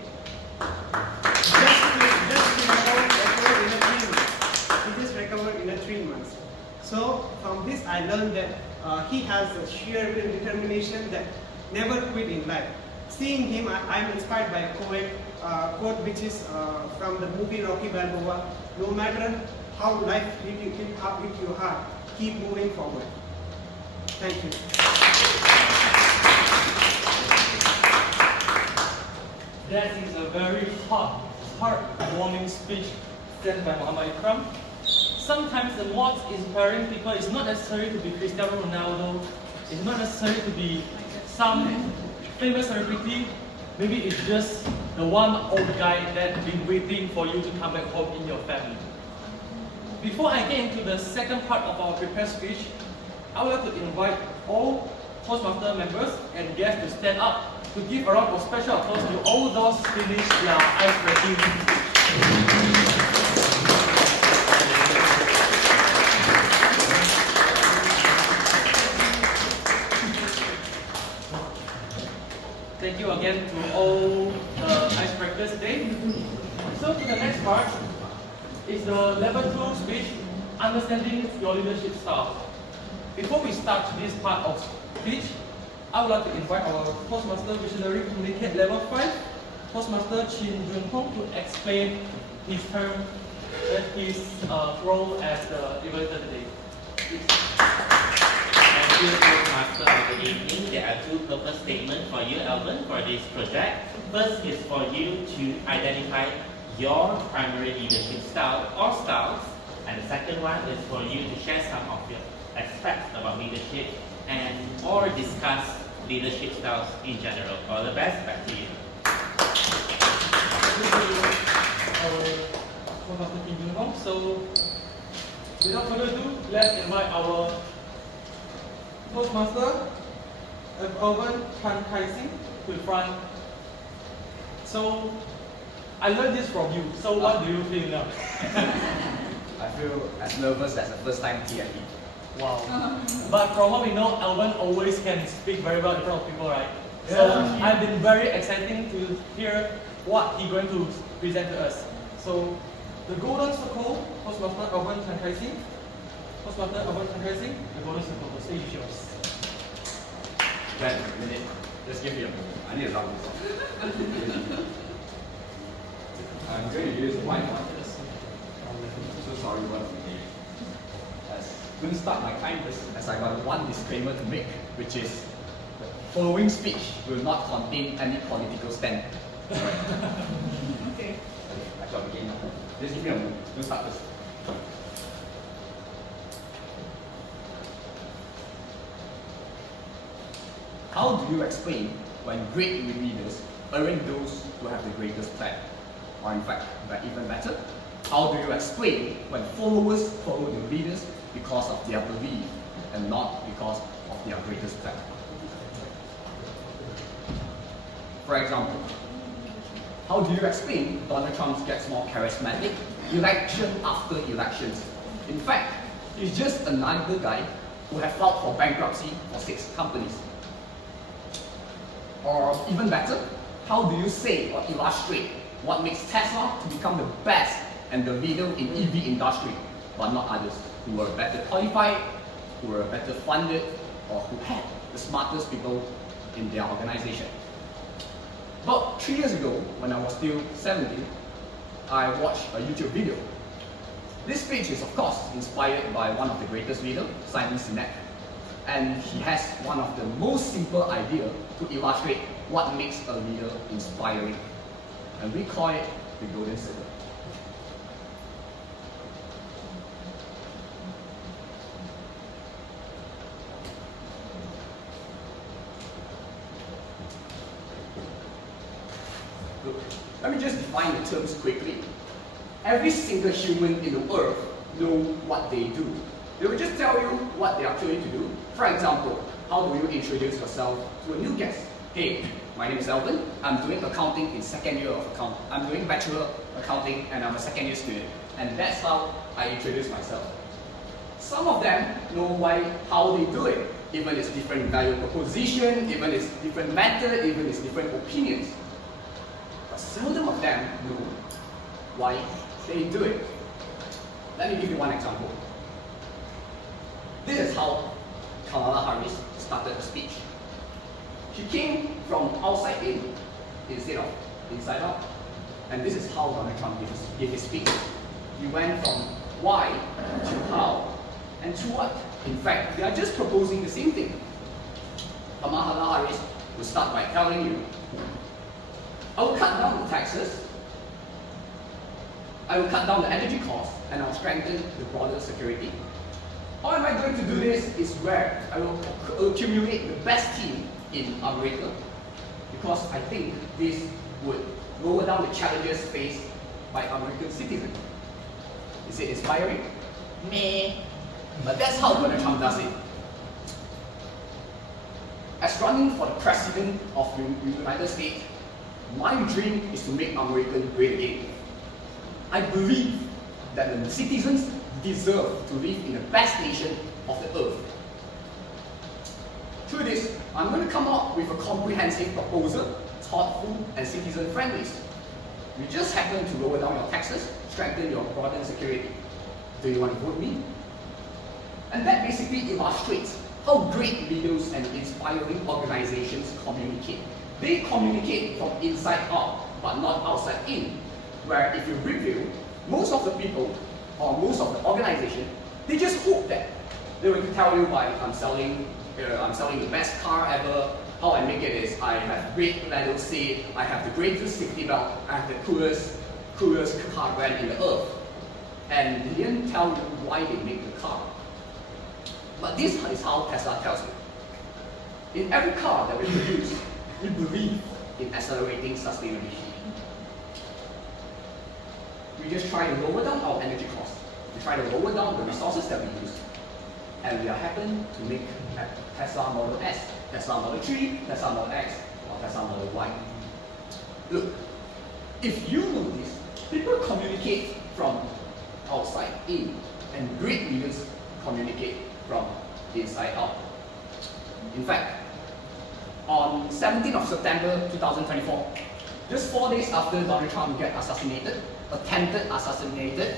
He just recovered in a 3 months. So from this I learned that he has a sheer will determination that never quit in life. Seeing him, I'm inspired by a quote which is from the movie Rocky Balboa. No matter how life hit you hard, keep moving forward. Thank you. That is a very heartwarming speech sent by Muhammad Iqram. Sometimes the most inspiring people is not necessary to be Cristiano Ronaldo, it's not necessary to be some famous celebrity, maybe it's just the one old guy that's been waiting for you to come back home in your family. Before I get into the second part of our prepared speech, I would like to invite all Toastmaster members and guests to stand up to give a round of special applause to all those who finished their ice-breaking speech. Thank you again to all the icebreakers today. So to the next part is the level 2 speech, understanding your leadership style. Before we start this part of speech, I would like to invite our Toastmaster Visionary Communicate Level 5, Toastmaster Chin Jun Hong, to explain his term, his role as the evaluator today. Please. Thank you, Toastmaster of the evening. There are two purpose statements for you, Elven, for this project. First is for you to identify your primary leadership style or styles, and the second one is for you to share some of your aspects about leadership and or discuss leadership styles in general. All the best, back to you. So, without further ado, let's invite our Toastmaster, Elven Chan Kai Sing, to the front. So, I learned this from you. So, what do you feel now? I feel as nervous as the first time TLE. Wow. But from what we know, Elven always can speak very well in front of people, right? So I've been very excited to hear what he's going to present to us. So the golden circle, Toastmaster Elven Chan Kai Sing. Toastmaster Elven Chan Kai Sing, the golden circle, the stage is yours. Wait a minute. Just give me a moment. I need to round this off. I'm going to use one. So sorry, one. Couldn't start my time as I got one disclaimer to make, which is the following speech will not contain any political stand. Okay. I shall begin now. Just give me a moment. Don't start this. How do you explain when great leaders aren't those who have the greatest plan? Or in fact, even better, how do you explain when followers follow the leaders because of their belief and not because of their greatest plan? For example, how do you explain Donald Trump gets more charismatic election after elections? In fact, he's just another guy who has filed for bankruptcy for 6 companies. Or even better, how do you say or illustrate what makes Tesla to become the best and the leader in EV industry, but not others who are better qualified, who are better funded, or who had the smartest people in their organization? About 3 years ago, when I was still 17, I watched a YouTube video. This speech is of course inspired by one of the greatest leaders, Simon Sinek. And he has one of the most simple ideas to illustrate what makes a leader inspiring. And we call it the golden circle. Look, let me just define the terms quickly. Every single human in the earth knows what they do. They will just tell you what they are trying to do. For example, how do you introduce yourself to a new guest? Hey, my name is Elven. I'm doing accounting in 2nd year of accounting. I'm doing bachelor accounting and I'm a 2nd year student. And that's how I introduce myself. Some of them know how they do it. Even it's different value proposition, even it's different method, even it's different opinions. But seldom of them know why they do it. Let me give you one example. This is how Kamala Harris started a speech. She came from outside in instead of inside out. And this is how Donald Trump gave his speech. He went from why to how and to what. In fact, they are just proposing the same thing. Kamala Harris will start by telling you, I will cut down the taxes, I will cut down the energy costs, and I will strengthen the border security. How am I going to do this is where I will accumulate the best team in America, because I think this would lower down the challenges faced by American citizens. Is it inspiring? Meh. But that's how Donald Trump does it. As running for the president of the United States, my dream is to make America great again. I believe that the citizens deserve to live in the best nation of the earth. Through this, I'm going to come up with a comprehensive proposal, thoughtful and citizen-friendly. You just happen to lower down your taxes, strengthen your border security. Do you want to vote me? And that basically illustrates how great leaders and inspiring organizations communicate. They communicate from inside out, but not outside in. Where if you review, most of the people or most of the organization, they just hope that they will tell you why I'm selling the best car ever. How I make it is I have great leather seat, I have the greatest safety belt, I have the coolest car brand in the earth. And they didn't tell you why they make the car. But this is how Tesla tells you. In every car that we produce, we believe in accelerating sustainability. We just try to lower down our energy costs. We try to lower down the resources that we use. And we are happen to make Tesla Model S, Tesla Model 3, Tesla Model X, or Tesla Model Y. Look, if you know this, people communicate from outside in, and great leaders communicate from inside out. In fact, on 17th of September 2024, just 4 days after Donald Trump got attempted assassinated,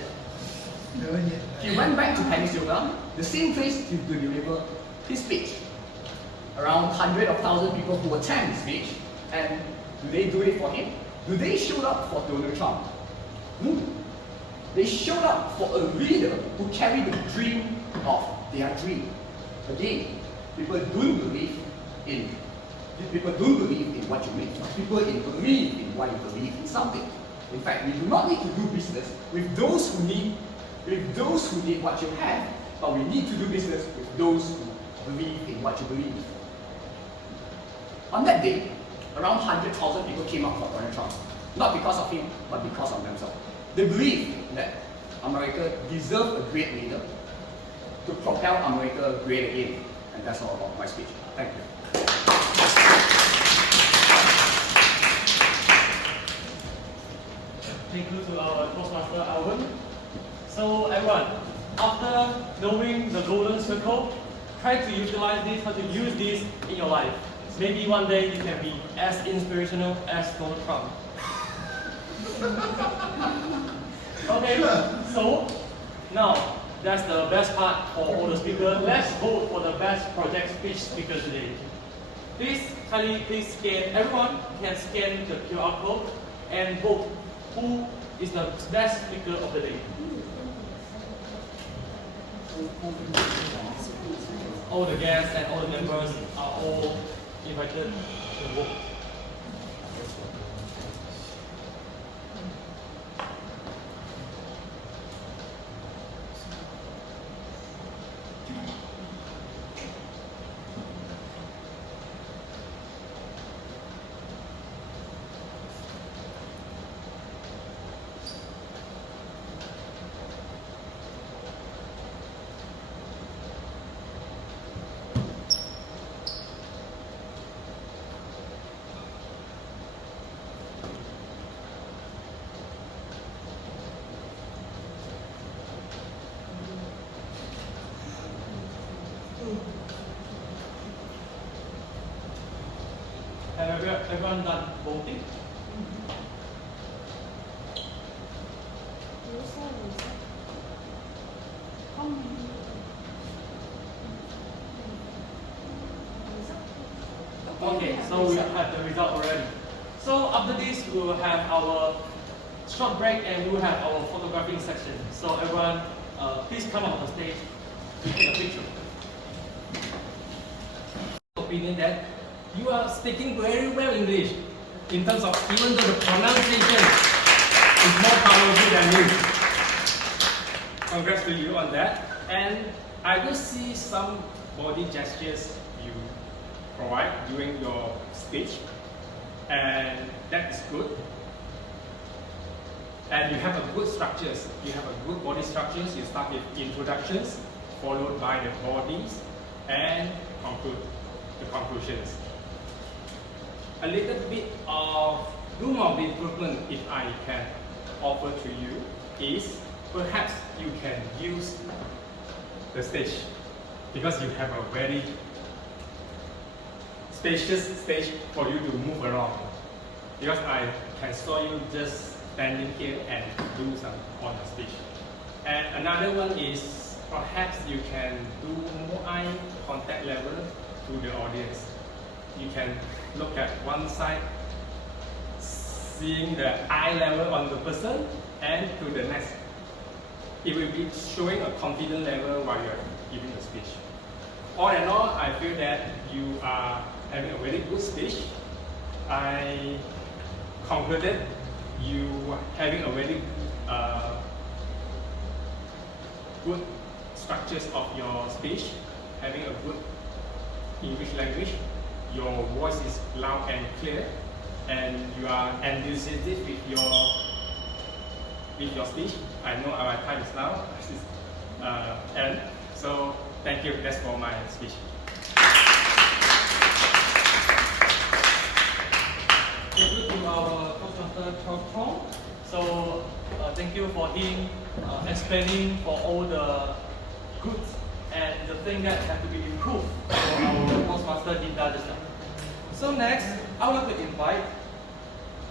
he went back to Penang, the same place to deliver his speech. Around hundreds of thousands of people who attend his speech, and do they do it for him? Do they show up for Donald Trump? No. They showed up for a leader who carried the dream of their dream. Again, people don't believe in what you make. People believe in what you believe in something. In fact, we do not need to do business with those who need what you have, but we need to do business with those who believe in what you believe. On that day, around 100,000 people came out for Donald Trump. Not because of him, but because of themselves. They believe that America deserves a great leader to propel America great again. And that's all about my speech. Thank you. thank you to our Toastmaster Elven. So everyone, after knowing the golden circle, try to utilize this, try to use this in your life. Maybe one day you can be as inspirational as Donald Trump. Okay, so now that's the best part for all the speakers. Let's vote for the best project speech speaker today. Please scan, everyone can scan the QR code and vote who is the best speaker of the day. All the guests and all the members are all invited to vote. Have everyone done voting? Okay, so we have the result already. So after this, we will have our short break and we will have our photographing section. So everyone, please come up on the stage to take a picture. Opinion that you are speaking very well English in terms of even though the pronunciation is more powerful than you. Congrats to you on that. And I will see some body gestures you provide during your speech, and that is good. And you have a good structures. You have a good body structures. You start with introductions, followed by the bodies, and conclude the conclusions. A little bit of room of improvement, if I can offer to you, is perhaps you can use the stage because you have a very spacious stage for you to move around. Because I can saw you just standing here and do some on the stage. And another one is perhaps you can do more eye contact level to the audience. You can look at one side, seeing the eye level on the person, and to the next. It will be showing a confident level while you are giving the speech. All in all, I feel that you are having a very good speech. I concluded you having a very good structures of your speech, having a good English language. Your voice is loud and clear, and you are enthusiastic with your speech. I know our time is now, and so thank you. That's for my speech. Thank you to our Toastmaster Chong. So thank you for him explaining for all the goods and the thing that have to be improved for our Toastmaster Dinda just now. So next, I would like to invite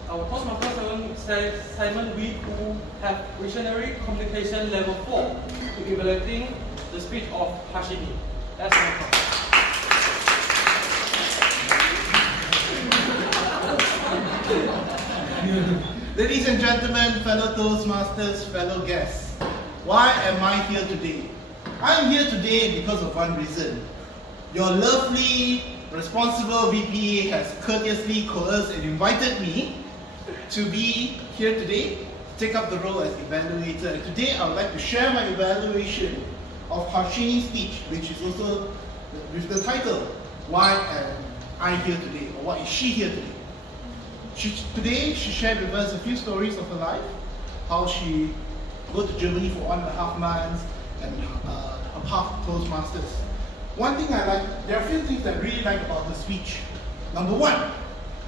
our Toastmaster Simon Wee, who have Visionary Communication Level 4, to evaluating the speech of Harshini. Let's welcome. Ladies and gentlemen, fellow Toastmasters, fellow guests, why am I here today? I am here today because of one reason. Your lovely, responsible VP has courteously coerced and invited me to be here today to take up the role as evaluator. And today I would like to share my evaluation of Harshini's speech, which is also with the title, Why Am I Here Today? Or why is she here today? Today she shared with us a few stories of her life, how she go to Germany for 1.5 months, and her path to Toastmasters. One thing I like, there are a few things that I really like about her speech. Number one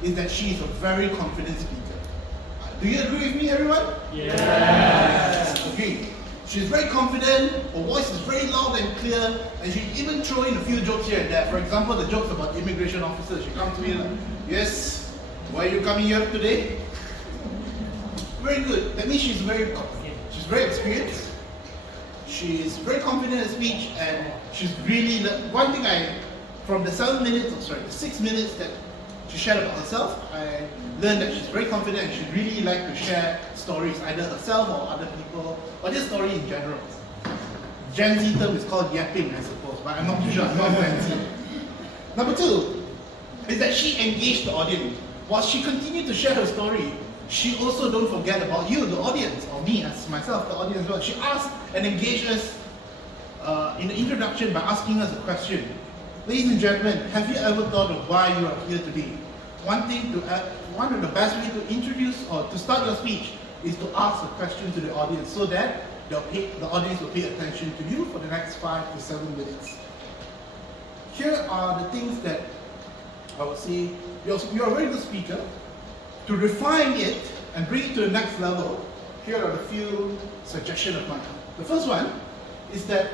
is that she is a very confident speaker. Do you agree with me, everyone? Yes. Okay. She's very confident, her voice is very loud and clear, and she even throw in a few jokes here and there. For example, the jokes about immigration officers. She comes to me like, yes, why are you coming here today? Very good. That means she's very experienced. She's very confident in speech, and she's really, one thing from the 6 minutes that she shared about herself, I learned that she's very confident and she'd really like to share stories, either herself or other people, or just story in general. Gen Z term is called yapping, I suppose, but I'm not too sure, I'm not Gen Z. Number 2 is that she engaged the audience. While she continued to share her story, she also don't forget about you, the audience, or me as myself, the audience as well. She asked and engaged us in the introduction by asking us a question. Ladies and gentlemen, have you ever thought of why you are here today? One of the best ways to introduce or to start your speech is to ask a question to the audience so that the audience will pay attention to you for the next 5 to 7 minutes. Here are the things that I would say, you're a very good speaker. To refine it and bring it to the next level, here are a few suggestions of mine. The first one is that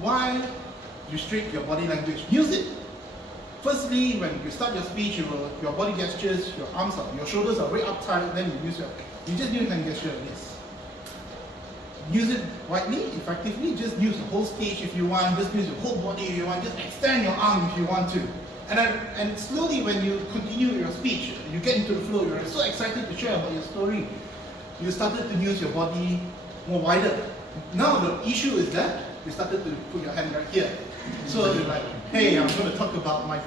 why restrict your body language? Use it. Firstly, when you start your speech, your body gestures, your arms up, your shoulders are very uptight, then you just use a hand gesture like this. Use it widely, effectively, just use the whole stage if you want, just use your whole body if you want, just extend your arm if you want to. And slowly when you continue your speech, you get into the flow, you're so excited to share about your story, you started to use your body more wider. Now the issue is that you started to put your hand right here. So you're like, hey, I'm going to talk about my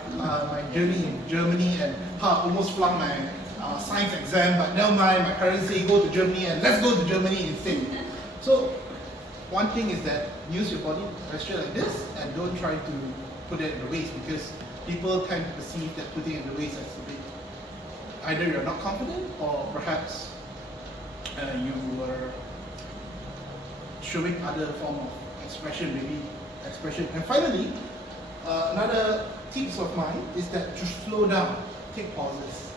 journey in Germany and how I almost flunked my science exam, but never mind, my parents say go to Germany and let's go to Germany instead. So one thing is that use your body gesture like this and don't try to put it in the waist, because people tend to perceive that putting it in the waist as a bit, either you're not confident or perhaps you were showing other form of expression, maybe expression. And finally, another tips of mine is that to slow down, take pauses.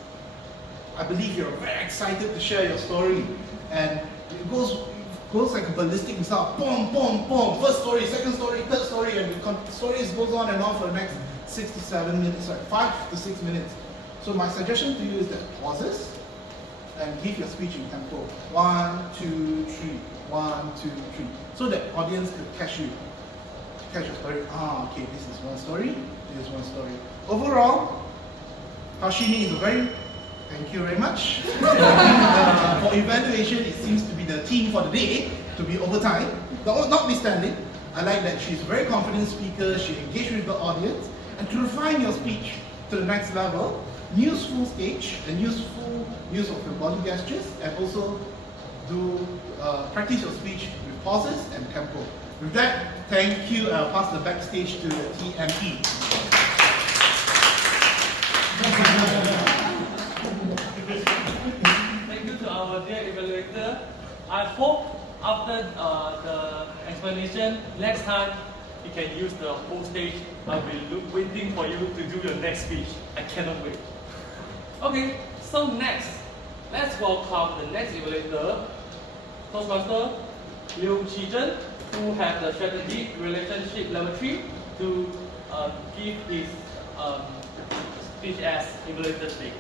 I believe you're very excited to share your story, and it goes like a ballistic missile. Boom, boom, boom. First story, second story, third story, and the stories goes on and on for the next 6 to 7 minutes, sorry, 5 to 6 minutes. So my suggestion to you is that pauses and give your speech in tempo. 1, 2, 3. 1, 2, 3. So that audience could catch your story. Okay, this is one story, this is one story. Overall, Harshini is thank you very much. For evaluation, it seems to be the theme for the day, to be overtime. Notwithstanding, I like that she's a very confident speaker, she engaged with the audience, and to refine your speech to the next level, use full stage and use full use of your body gestures, and also practice your speech with pauses and tempo. With that, thank you. I'll pass the backstage to the TME. Thank you to our dear evaluator. I hope after the explanation, next time you can use the whole stage. I'll be waiting for you to do your next speech. I cannot wait. Okay, so next, let's welcome the next evaluator, Toastmaster Liu Qizhen, who has the strategic relationship level 3 to give his speech as evaluator today.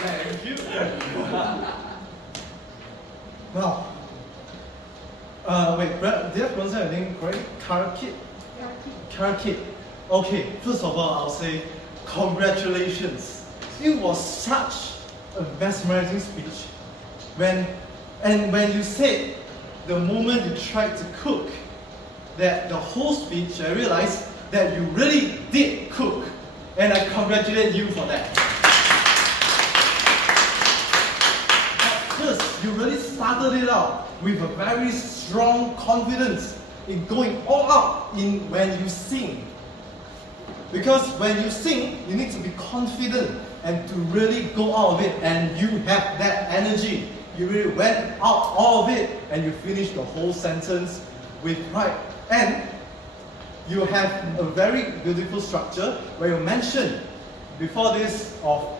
Thank you. Now, did I pronounce your name correctly? TARC. Okay, first of all, I'll say congratulations. It was such a mesmerizing speech. When you said the moment you tried to cook, that the whole speech, I realized that you really did cook, and I congratulate you for that. At first, you really started it out with a very strong confidence in going all out when you sing. Because when you sing, you need to be confident and to really go out of it, and you have that energy. You really went out all of it, and you finished the whole sentence with pride. And you have a very beautiful structure where you mentioned before this of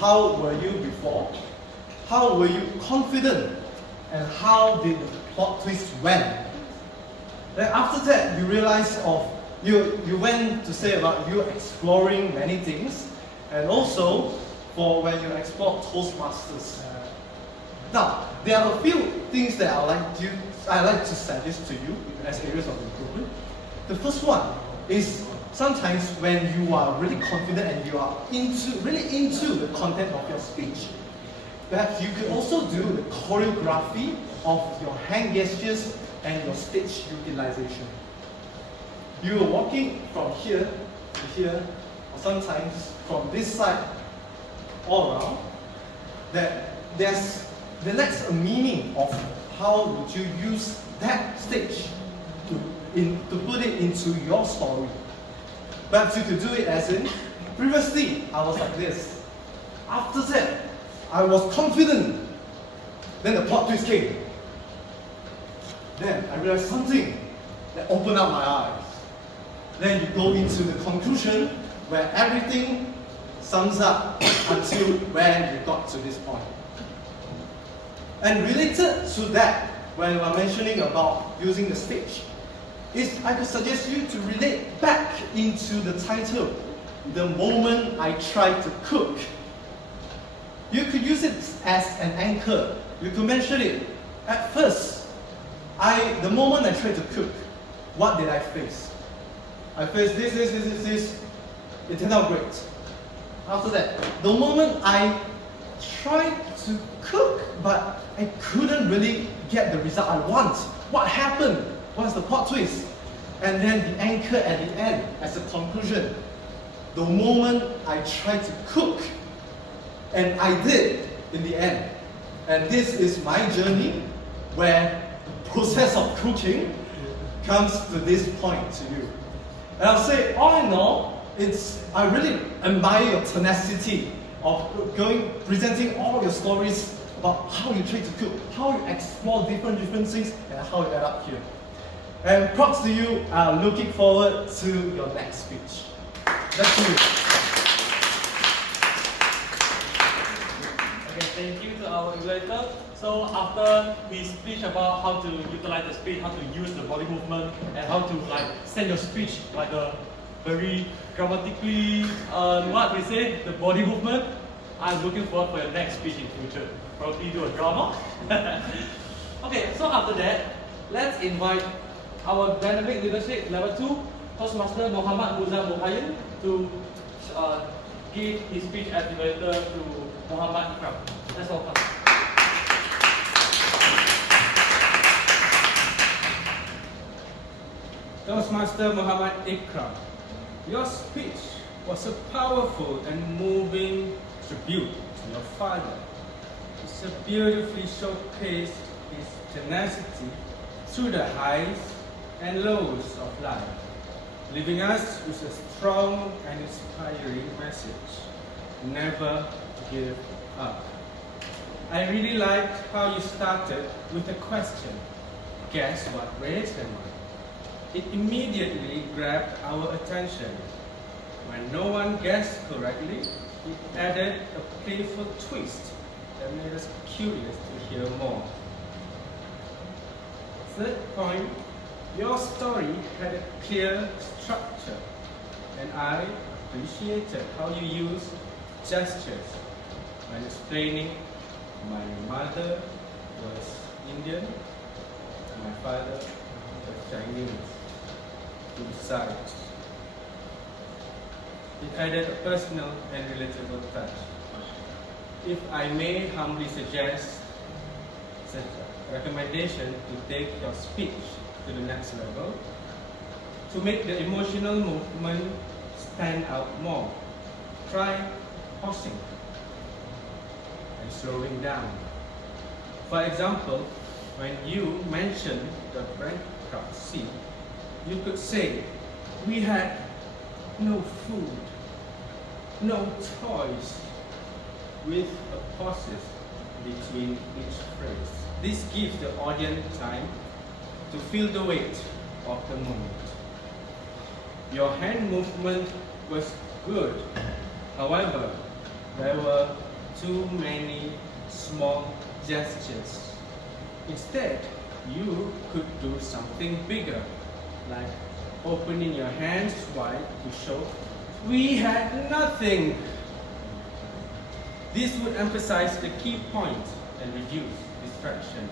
how were you before, how were you confident, and how did the plot twist went. Then after that, you realize you went to say about you exploring many things, and also for when you explore Toastmasters. Now, there are a few things that I like to suggest to you as areas of improvement. The first one is sometimes when you are really confident and you are really into the content of your speech, that you can also do the choreography of your hand gestures and your stage utilization. You are walking from here to here, or sometimes from this side all around, that that's a meaning of how would you use that stage to put it into your story. But you could do it as in, previously I was like this. After that, I was confident. Then the plot twist came. Then I realized something that opened up my eyes. Then you go into the conclusion where everything sums up until when you got to this point. And related to that, when we are mentioning about using the stage, I could suggest you to relate back into the title, The Moment I Tried to Cook. You could use it as an anchor. You could mention it. At first, the moment I tried to cook, what did I face? I faced this. It turned out great. After that, the moment I tried to cook, but I couldn't really get the result I want. What happened? What's the plot twist? And then the anchor at the end as a conclusion. The moment I tried to cook, and I did in the end. And this is my journey where the process of cooking comes to this point to you. And I'll say, all in all, I really admire your tenacity of presenting all your stories about how you try to cook, how you explore different things, and how you end up here. And props to you. I'm looking forward to your next speech. That's you. Okay, thank you to our evaluator. So after his speech about how to utilize the speech, how to use the body movement, and how to send your speech like a very grammatically, what we say, the body movement, I'm looking forward for your next speech in future. Probably do a drama. Okay, so after that, let's invite our dynamic leadership level 2 Toastmaster Muhammad Muza to give his speech as evaluator to Muhammad Iqram. Let's welcome. Toastmaster Muhammad Iqram, your speech was a powerful and moving tribute to your father. It so beautifully showcased his tenacity through the highs and lows of life, leaving us with a strong and inspiring message: never give up. I really liked how you started with a question, guess what race am I? It immediately grabbed our attention. When no one guessed correctly, it added a playful twist that made us curious to hear more. Third point, your story had a clear structure, and I appreciated how you used gestures when explaining my mother was Indian, my father was Chinese. Two sides. It added a personal and relatable touch. If I may humbly suggest such a recommendation to take your speech to the next level, to make the emotional movement stand out more, try pausing and slowing down. For example, when you mentioned the bankruptcy, you could say, we had no food, no choice, with a pauses between each phrase. This gives the audience time to feel the weight of the moment. Your hand movement was good. However, there were too many small gestures. Instead, you could do something bigger, like opening your hands wide to show we had nothing. This would emphasize the key points and reduce distraction.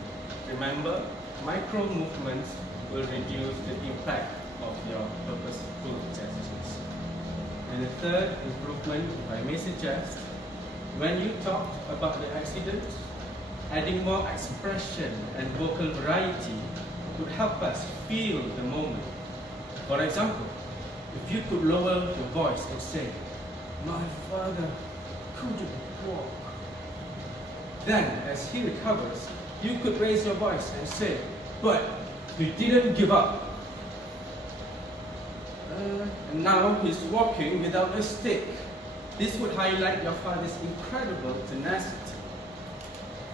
Remember, micro movements will reduce the impact of your purposeful gestures. And the third improvement, if I may suggest, when you talk about the accident, adding more expression and vocal variety would help us feel the moment. For example, if you could lower your voice and say, "My father couldn't walk." Then, as he recovers, you could raise your voice and say, "But he didn't give up. And now he's walking without a stick." This would highlight your father's incredible tenacity.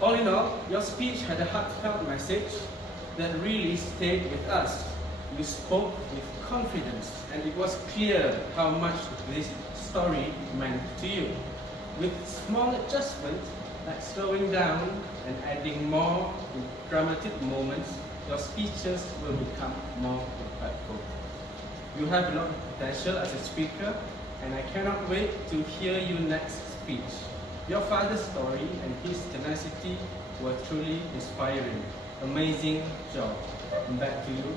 All in all, your speech had a heartfelt message that really stayed with us. You spoke with confidence, and it was clear how much this story meant to you. With small adjustments, like slowing down and adding more dramatic moments, your speeches will become more impactful. You have a lot of potential as a speaker, and I cannot wait to hear your next speech. Your father's story and his tenacity were truly inspiring. Amazing job. And back to you.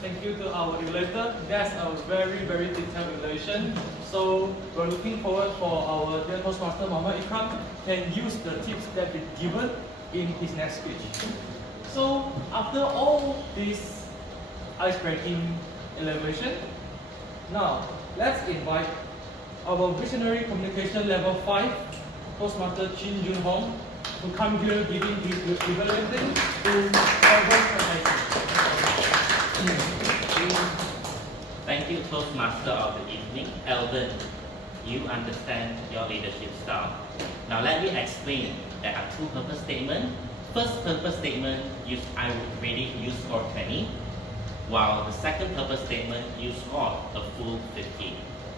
Thank you to our evaluator. That's a very, very detailed evaluation. So we're looking forward for our dear Toastmaster Muhammad Iqram can use the tips that we've given in his next speech. So after all this ice-breaking evaluation, now let's invite our visionary communication level 5 Toastmaster Chin Yun Hong to come here giving the evaluating to Elven presentation. Thank you, Toastmaster of the evening. Elven, you understand your leadership style. Now let me explain. There are two purpose statements. First purpose statement, I would really use score 20, while the second purpose statement, you score a full 50.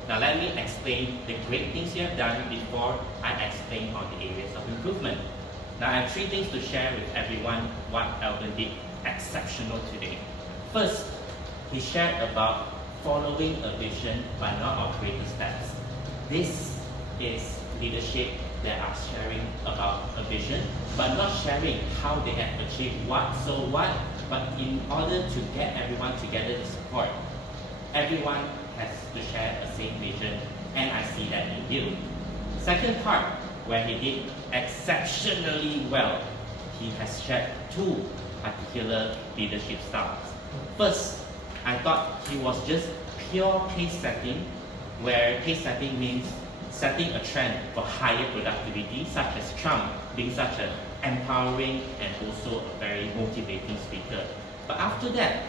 Now let me explain the great things you have done before I explain on the areas of improvement. Now I have three things to share with everyone what Elven did exceptional today. First, he shared about following a vision but not of greater steps. This is leadership that are sharing about a vision but not sharing how they have achieved what, so what, but in order to get everyone together to support. Everyone has to share a same vision, and I see that in you. Second part, where he did exceptionally well, he has shared two particular leadership styles. First, I thought he was just pure pace setting, where pace setting means setting a trend for higher productivity, such as Trump being such an empowering and also a very motivating speaker. But after that,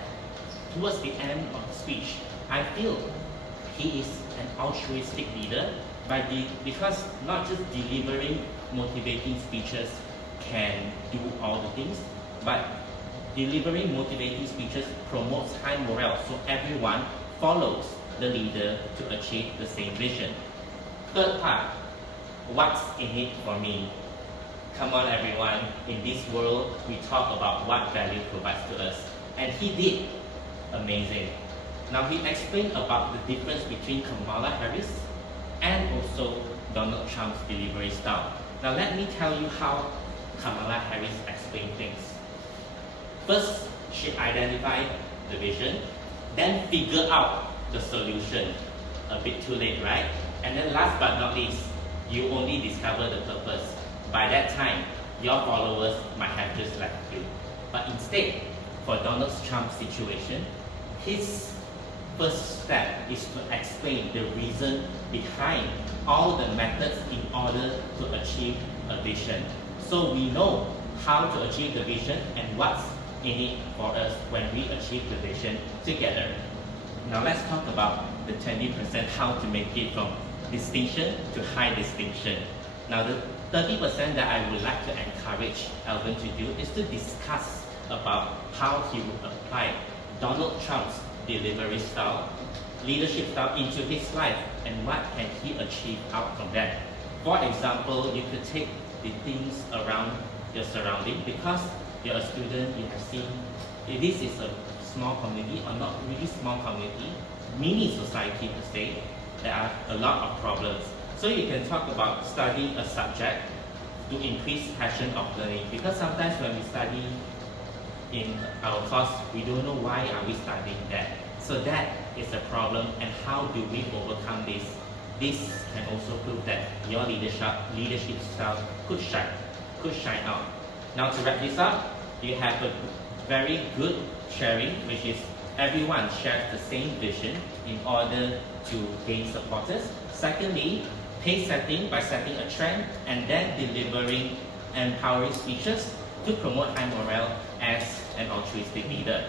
towards the end of the speech, I feel he is an altruistic leader because not just delivering motivating speeches can do all the things, but delivering motivating speeches promotes high morale, so everyone follows the leader to achieve the same vision. Third part, what's in it for me? Come on everyone, in this world we talk about what value provides to us, and he did amazing. Now he explained about the difference between Kamala Harris and also Donald Trump's delivery style. Now let me tell you how Kamala Harris explained things. First, she identified the vision, then figured out the solution. A bit too late, right? And then last but not least, you only discover the purpose. By that time, your followers might have just left you. But instead, for Donald Trump's situation, his first step is to explain the reason behind all the methods in order to achieve a vision. So we know how to achieve the vision and what's in it for us when we achieve the vision together. Now let's talk about the 20%, how to make it from distinction to high distinction. Now the 30% that I would like to encourage Elven to do is to discuss about how he would apply Donald Trump's delivery style leadership style into his life and what can he achieve out from that. For example, you could take the things around your surrounding because you're a student, you have seen this is a small community or not really small community, mini society per se. There are a lot of problems. So you can talk about studying a subject to increase passion of learning because sometimes when we study in our course, we don't know why are we studying that. So that is a problem and how do we overcome this? This can also prove that your leadership style could shine out. Now to wrap this up, you have a very good sharing, which is everyone shares the same vision in order to gain supporters. Secondly, pace setting by setting a trend and then delivering empowering speeches to promote high morale as an altruistic leader.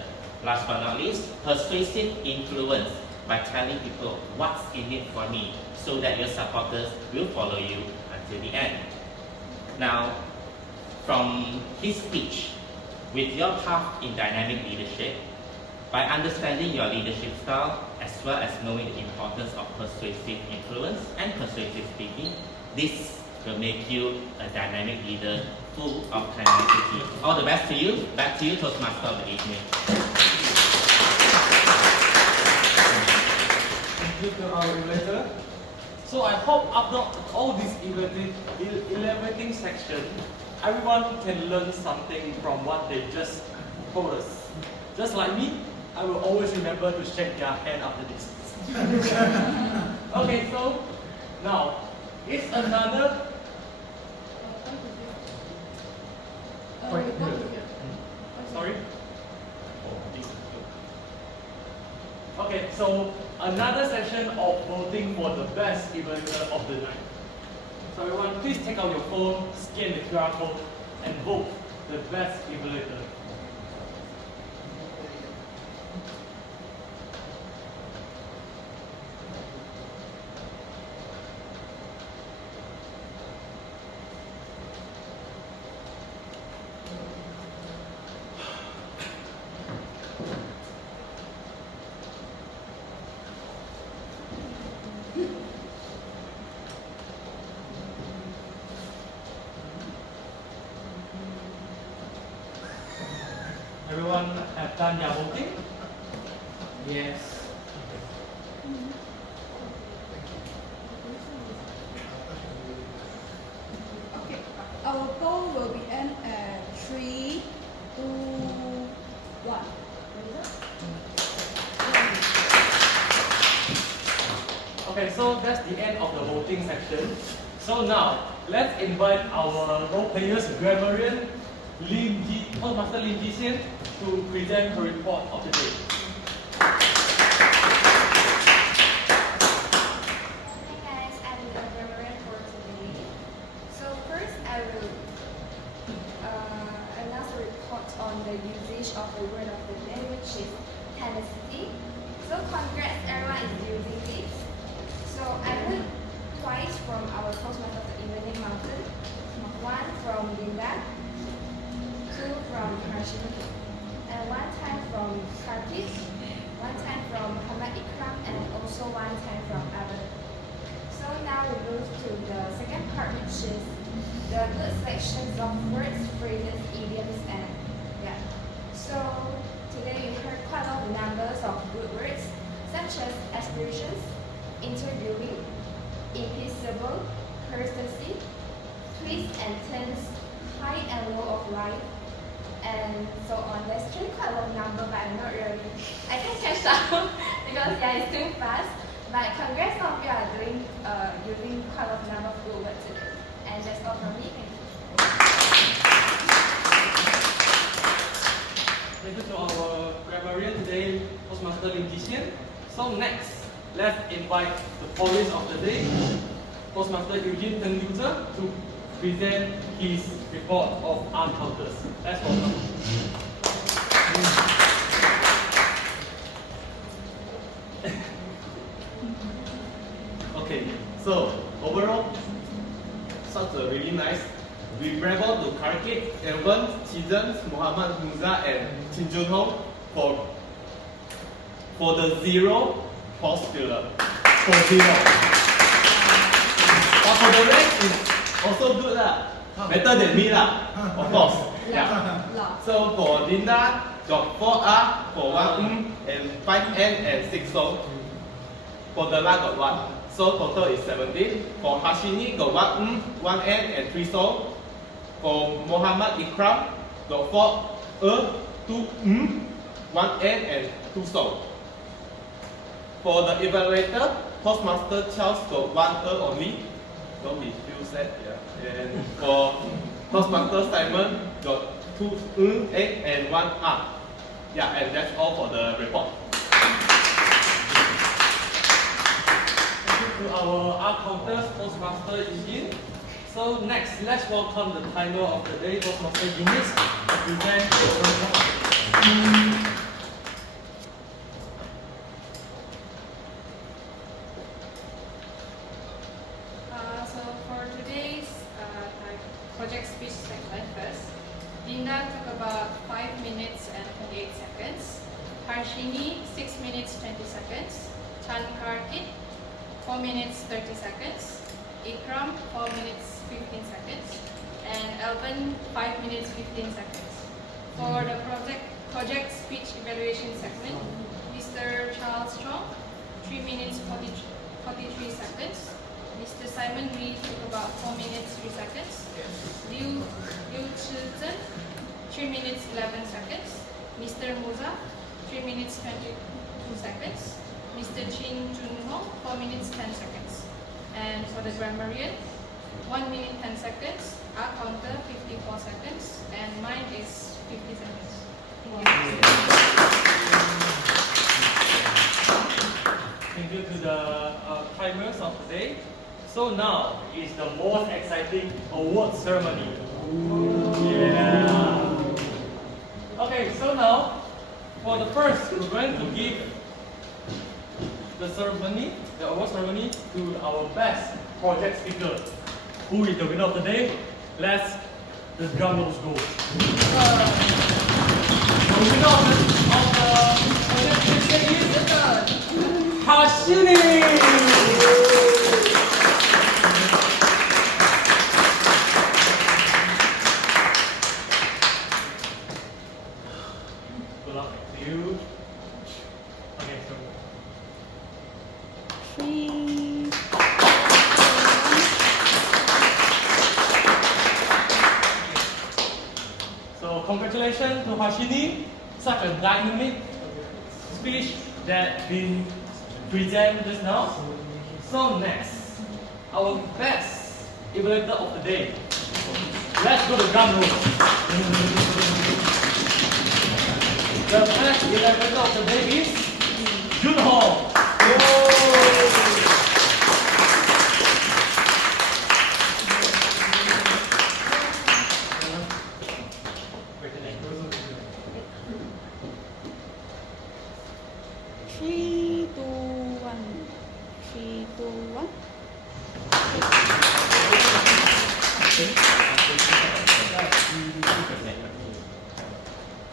Last but not least, persuasive influence by telling people what's in it for me so that your supporters will follow you until the end. Now, from his speech, with your path in dynamic leadership, by understanding your leadership style as well as knowing the importance of persuasive influence and persuasive speaking, this will make you a dynamic leader full of tenacity. All the best to you. Back to you, Toastmaster of the evening. Thank you to our Evaluator. So I hope after all this elaborating section, everyone can learn something from what they just told us. Just like me, I will always remember to shake their hand after this. Okay, so now it's another. Sorry. Okay, so another session of voting for the best Evaluator of the night. So everyone, please take out your phone, scan the QR code, and vote the best Evaluator. Everyone have done their voting? Yes. Okay, our goal will be end at 3, 2, 1. Okay, so that's the end of the voting section. So now, let's invite our role players, Grammarian, Master Lin Ji to present her report of the day. Hey guys, I'm the Grammarian for today. So first I will announce a report on the usage of the word of the day, which is tenacity. So congrats, everyone is using this. So I heard twice from our Toastmaster of the evening, Milton, one from Dinda, 2 from Harshini, and 1 time from TARC, 1 time from Iqram, and also 1 time from Elven. So now we move to the second part, which is the good sections of words, phrases, idioms, and yeah. So today we heard quite a lot of numbers of good words, such as aspirations, interviewing, impeccable, courtesy, twists and turns, high and low of life, and so on. There's actually quite a lot of number, but I'm not really, I can catch up because yeah, it's too fast. But congrats, all of you are doing using quite a lot of number of good words today. And that's all from me. Thank you. Thank you to our Grammarian today, Toastmaster Lin Ji. So next, let's invite the police of the day, Toastmaster Eugene to present his report of armed encounters. Let's welcome. Okay, so overall, such a really nice. We bravo to Karkit, Elven, Zhen, Muza, and Chin Jun Hong for the 0, pause filler. For filler. But for the rest is also good lah. Better than me lah, of course. Yeah. So for Dinda, got 4R for 1 and 5N and 6 so. For the La got 1. So total is 17. For Harshini got 1 1N and 3 so. For Muhammad Iqram got 4 2 1N and 2 so. For the evaluator, Postmaster Charles got 1 only. Don't be too sad, yeah. And for Postmaster Simon got 2 A and 1 R. Yeah, and that's all for the report. To our art counters, Postmaster Eugene. So next, let's welcome the timer of the day, Postmaster Jennice, to present the report. So for today's project speech segment first, Dinda took about 5 minutes and 28 seconds. Harshini, 6 minutes 20 seconds. Chong 4 minutes 30 seconds, Iqram 4 minutes 15 seconds, and Elven 5 minutes 15 seconds. For the project speech evaluation segment, Mr. Charles Chong 3 minutes 43 seconds, Mr. Simon Lee took about 4 minutes 3 seconds, Zhen 3 minutes 11 seconds, Mr. Muza 3 minutes 22 seconds. Mr. Chin Junho, 4 minutes 10 seconds. And for the Grammarian, 1 minute 10 seconds, our counter 54 seconds, and mine is 50 seconds. Thank you to the timers of the day. So now is the most exciting award ceremony. Yeah. Okay, so now for the first, we're going to give the ceremony, the award ceremony, to our best project speaker. Who is the winner of the day? Let's the drum rolls go. The winner of the project speaker is Harshini. Good luck to you. Okay, so. So congratulations to Harshini, such a dynamic speech that been presented just now. So next, our best evaluator of the day. Let's go to drum roll. The best evaluator of the day is Junho.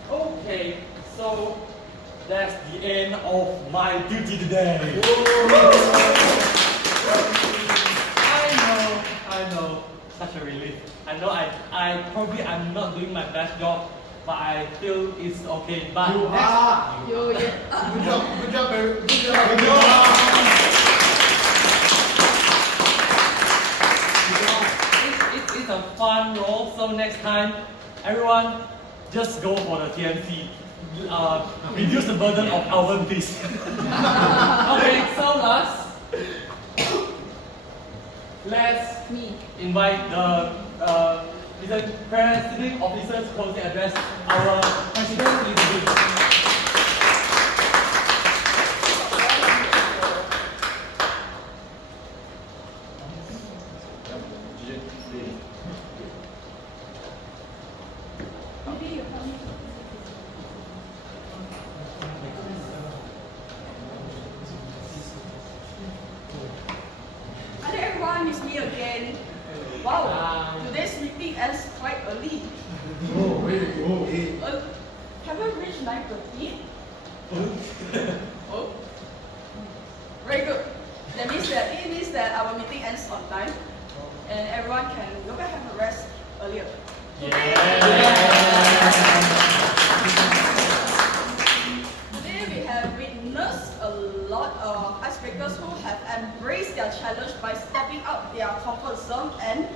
Okay, so that's the end of my duty today. I know, such a relief. I know I probably I'm not doing my best job, but I feel it's okay. But You are. Good job, good job. It's a fun role, so next time, everyone, just go for the TMC. Reduce the burden of Elven, please. Okay, so last, let's invite the presiding officers closing address. Our president, please. Hello everyone, it's me again. Wow, today's meeting ends quite early. Haven't reached 9:30. Oh. Very good. That means that it means that our meeting ends on time, and everyone can go back and have a rest earlier. Today we have witnessed a lot of icebreakers who have embraced their challenge by stepping out their comfort zone and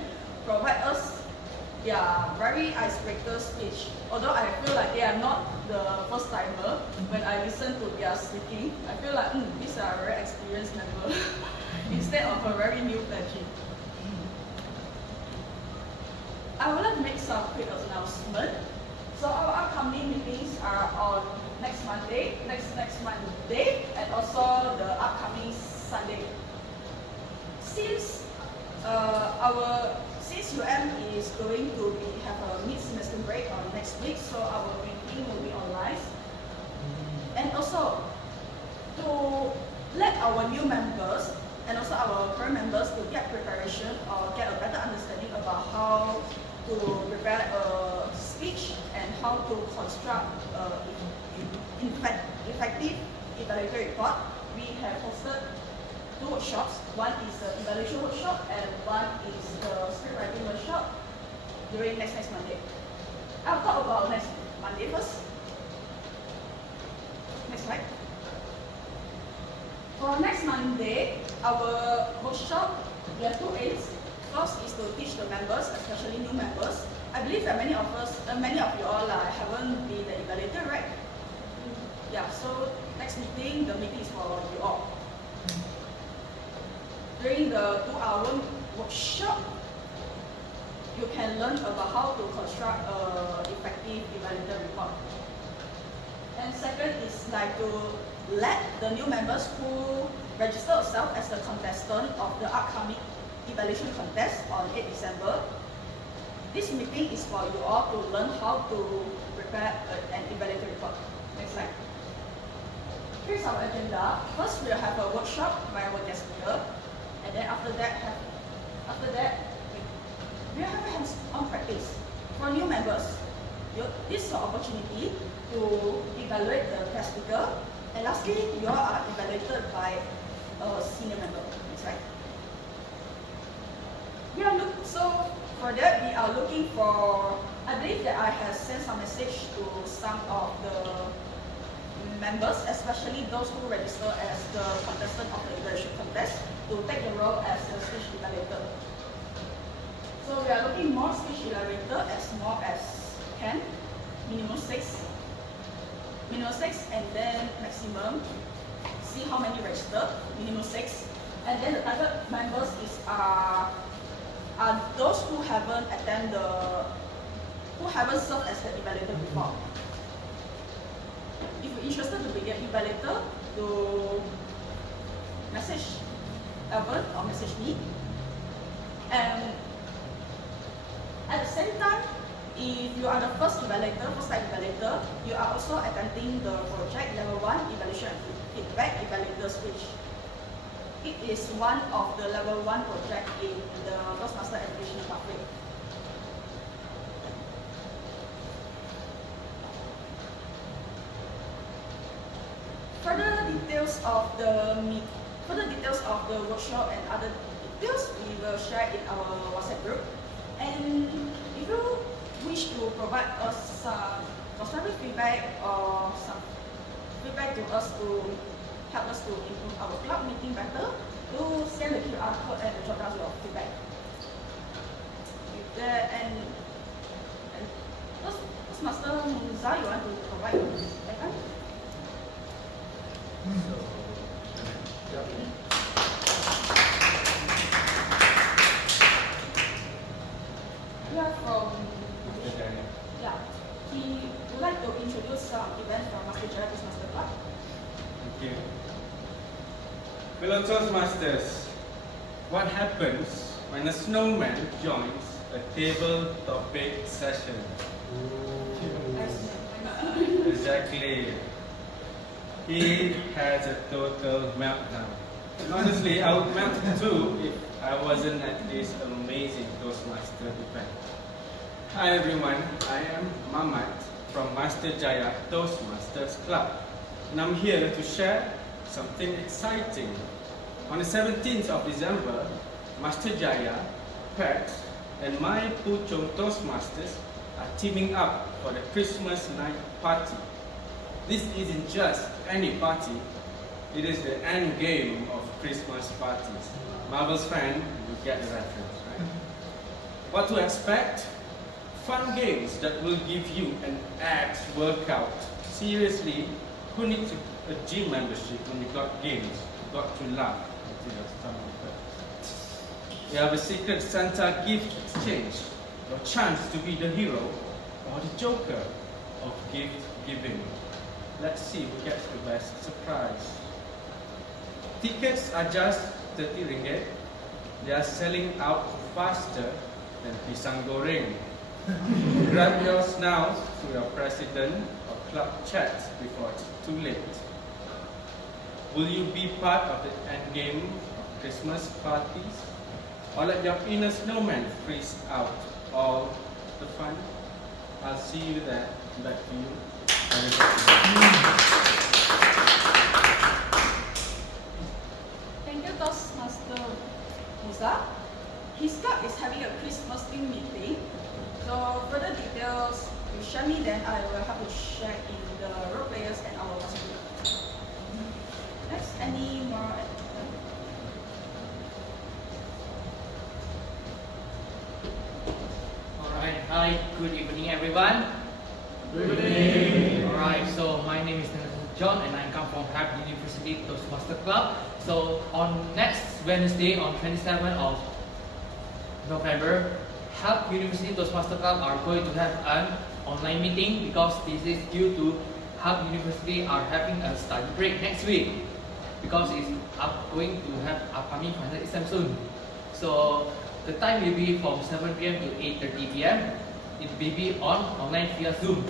provide us their very icebreaker speech. Although I feel like they are not the first timer, when I listen to their speaking, I feel like these are very experienced members instead of a very new pledging. I would like to make some quick announcement. So our upcoming meetings are on next Monday, next Monday, and also the upcoming Sunday. Since since UM is going to have a mid-semester break on next week, so our meeting will be online. And also, to let our new members and also our current members to get preparation or get a better understanding about how to prepare a speech and how to construct effective evaluator report, we have hosted 2 workshops. One is the evaluation workshop and one is the script writing workshop during next Monday. I'll talk about next Monday first. Next slide. For next Monday, our workshop, we have 2 aims. First is to teach the members, especially new members. I believe that many of you all haven't been the evaluator, right? Yeah, so next meeting, the meeting is for you all. During the 2-hour workshop, you can learn about how to construct an effective evaluator report. And second is like to let the new members who register themselves as the contestant of the upcoming evaluation contest on 8 December. This meeting is for you all to learn how to prepare an evaluator report. Next slide. Here's our agenda. First, we'll have a workshop by our guest speaker. And then after that, we have a hands-on practice. For new members, this is an opportunity to evaluate the guest speaker. And lastly, you all are evaluated by a senior member. Next slide. So for that, we are looking for, I believe that I have sent some message to some of the members, especially those who register as the contestant of the evaluation contest, to take the role as a speech evaluator. So we are looking more speech evaluator as more as 10, minimum 6, and then maximum, see how many register, minimum 6, and then the target members are those who haven't served as the evaluator before. If you're interested to be an evaluator, to message Elven or message me. And at the same time, if you are the first time evaluator, you are also attending the project level 1 evaluation feedback evaluator speech. It is one of the level 1 project in the Toastmaster Education pathway. Further details of the workshop and other details we will share in our WhatsApp group. And if you wish to provide us some constructive feedback or some feedback to us to help us to improve our club meeting better, do scan the QR code and jot down your feedback. And Master Muza, you want to provide feedback? We are from Masterjaya. Yeah. He would like to introduce some events from Masterjaya Toastmaster Club. Thank you. Fellow Toastmasters, what happens when a snowman joins a table topic session? Exactly. He has a total meltdown. And honestly, I would melt too if I wasn't at this amazing Toastmaster event. Hi everyone, I am Mamat from Masterjaya Toastmasters Club. And I'm here to share something exciting On the 17th of December, Masterjaya, PAX, and my Chong Toastmasters are teaming up for the Christmas night party. This isn't just any party, it is the end game of Christmas parties. Marvel's fan, you get the reference, right? What to expect? Fun games that will give you an abs workout. Seriously, who needs a gym membership when you got games? You got to laugh until your stomach hurts. We have a secret Santa gift exchange. Your chance to be the hero or the joker of gift giving. Let's see who gets the best surprise. Tickets are just 30 ringgit. They are selling out faster than pisang goreng. Grab yours now to your president or club chat before it's too late. Will you be part of the end game of Christmas parties? Or let your inner snowman freeze out all the fun? I'll see you there. Back to you. Thank you, Toastmaster Muza. His club is having a Christmas theme meeting. So further details, you share me, then I will have to share in the role players and our WhatsApp group. Next, any more? Alright, hi, good evening everyone. Good evening. Alright, so my name is John and I come from Harvard University Toastmaster Club. So on next Wednesday, on 27th of November, Harvard University Toastmaster Club are going to have an online meeting because this is due to Harvard University are having a study break next week because it's going to have upcoming final exam soon. So the time will be from 7 PM to 8:30 PM. It will be on online via Zoom.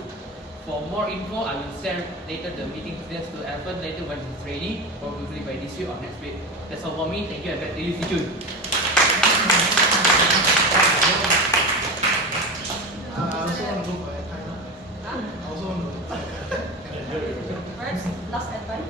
For more info, I will share later the meeting details to Elven later when it's ready, probably by this week or next week. That's all for me. Thank you and back to you, Jun. I also want to go for airtime. I also want to go for airtime. Perhaps last advice.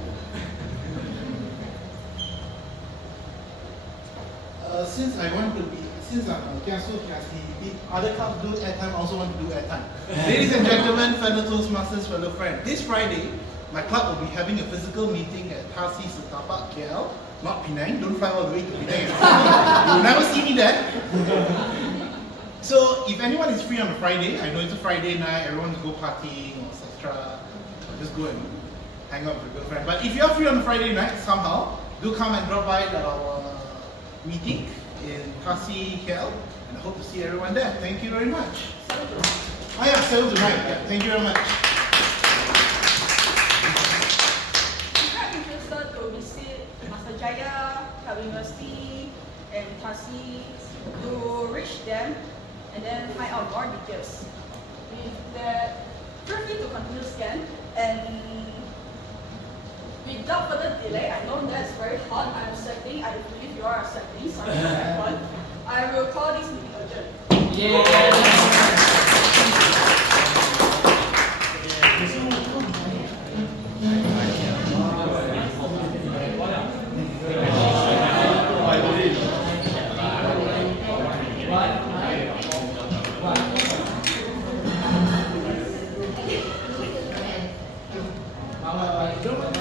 Since I'm a Kiasu Kiasi, if other clubs do airtime, I also want to do airtime. Ladies and gentlemen, fellow Toastmasters, fellow friends, this Friday, my club will be having a physical meeting at TARC Setapak, KL, not Penang. Don't fly all the way to Penang. You'll never see me there. So if anyone is free on a Friday, I know it's a Friday night, everyone's go partying or etc. Just go and hang out with your girlfriend. But if you're free on a Friday night somehow, do come and drop by our meeting in TARC KL, and I hope to see everyone there. Thank you very much. Oh yeah, sale tonight. Yeah, thank you very much. If you're interested to visit Masterjaya, Harvard University, and TARC, to reach them and then find out more details. With that, feel free to continue scan, and without further delay, I know that's very hot. I'm accepting. I believe you are accepting. Sorry for that one. I will call this meeting urgent. Yeah. Don't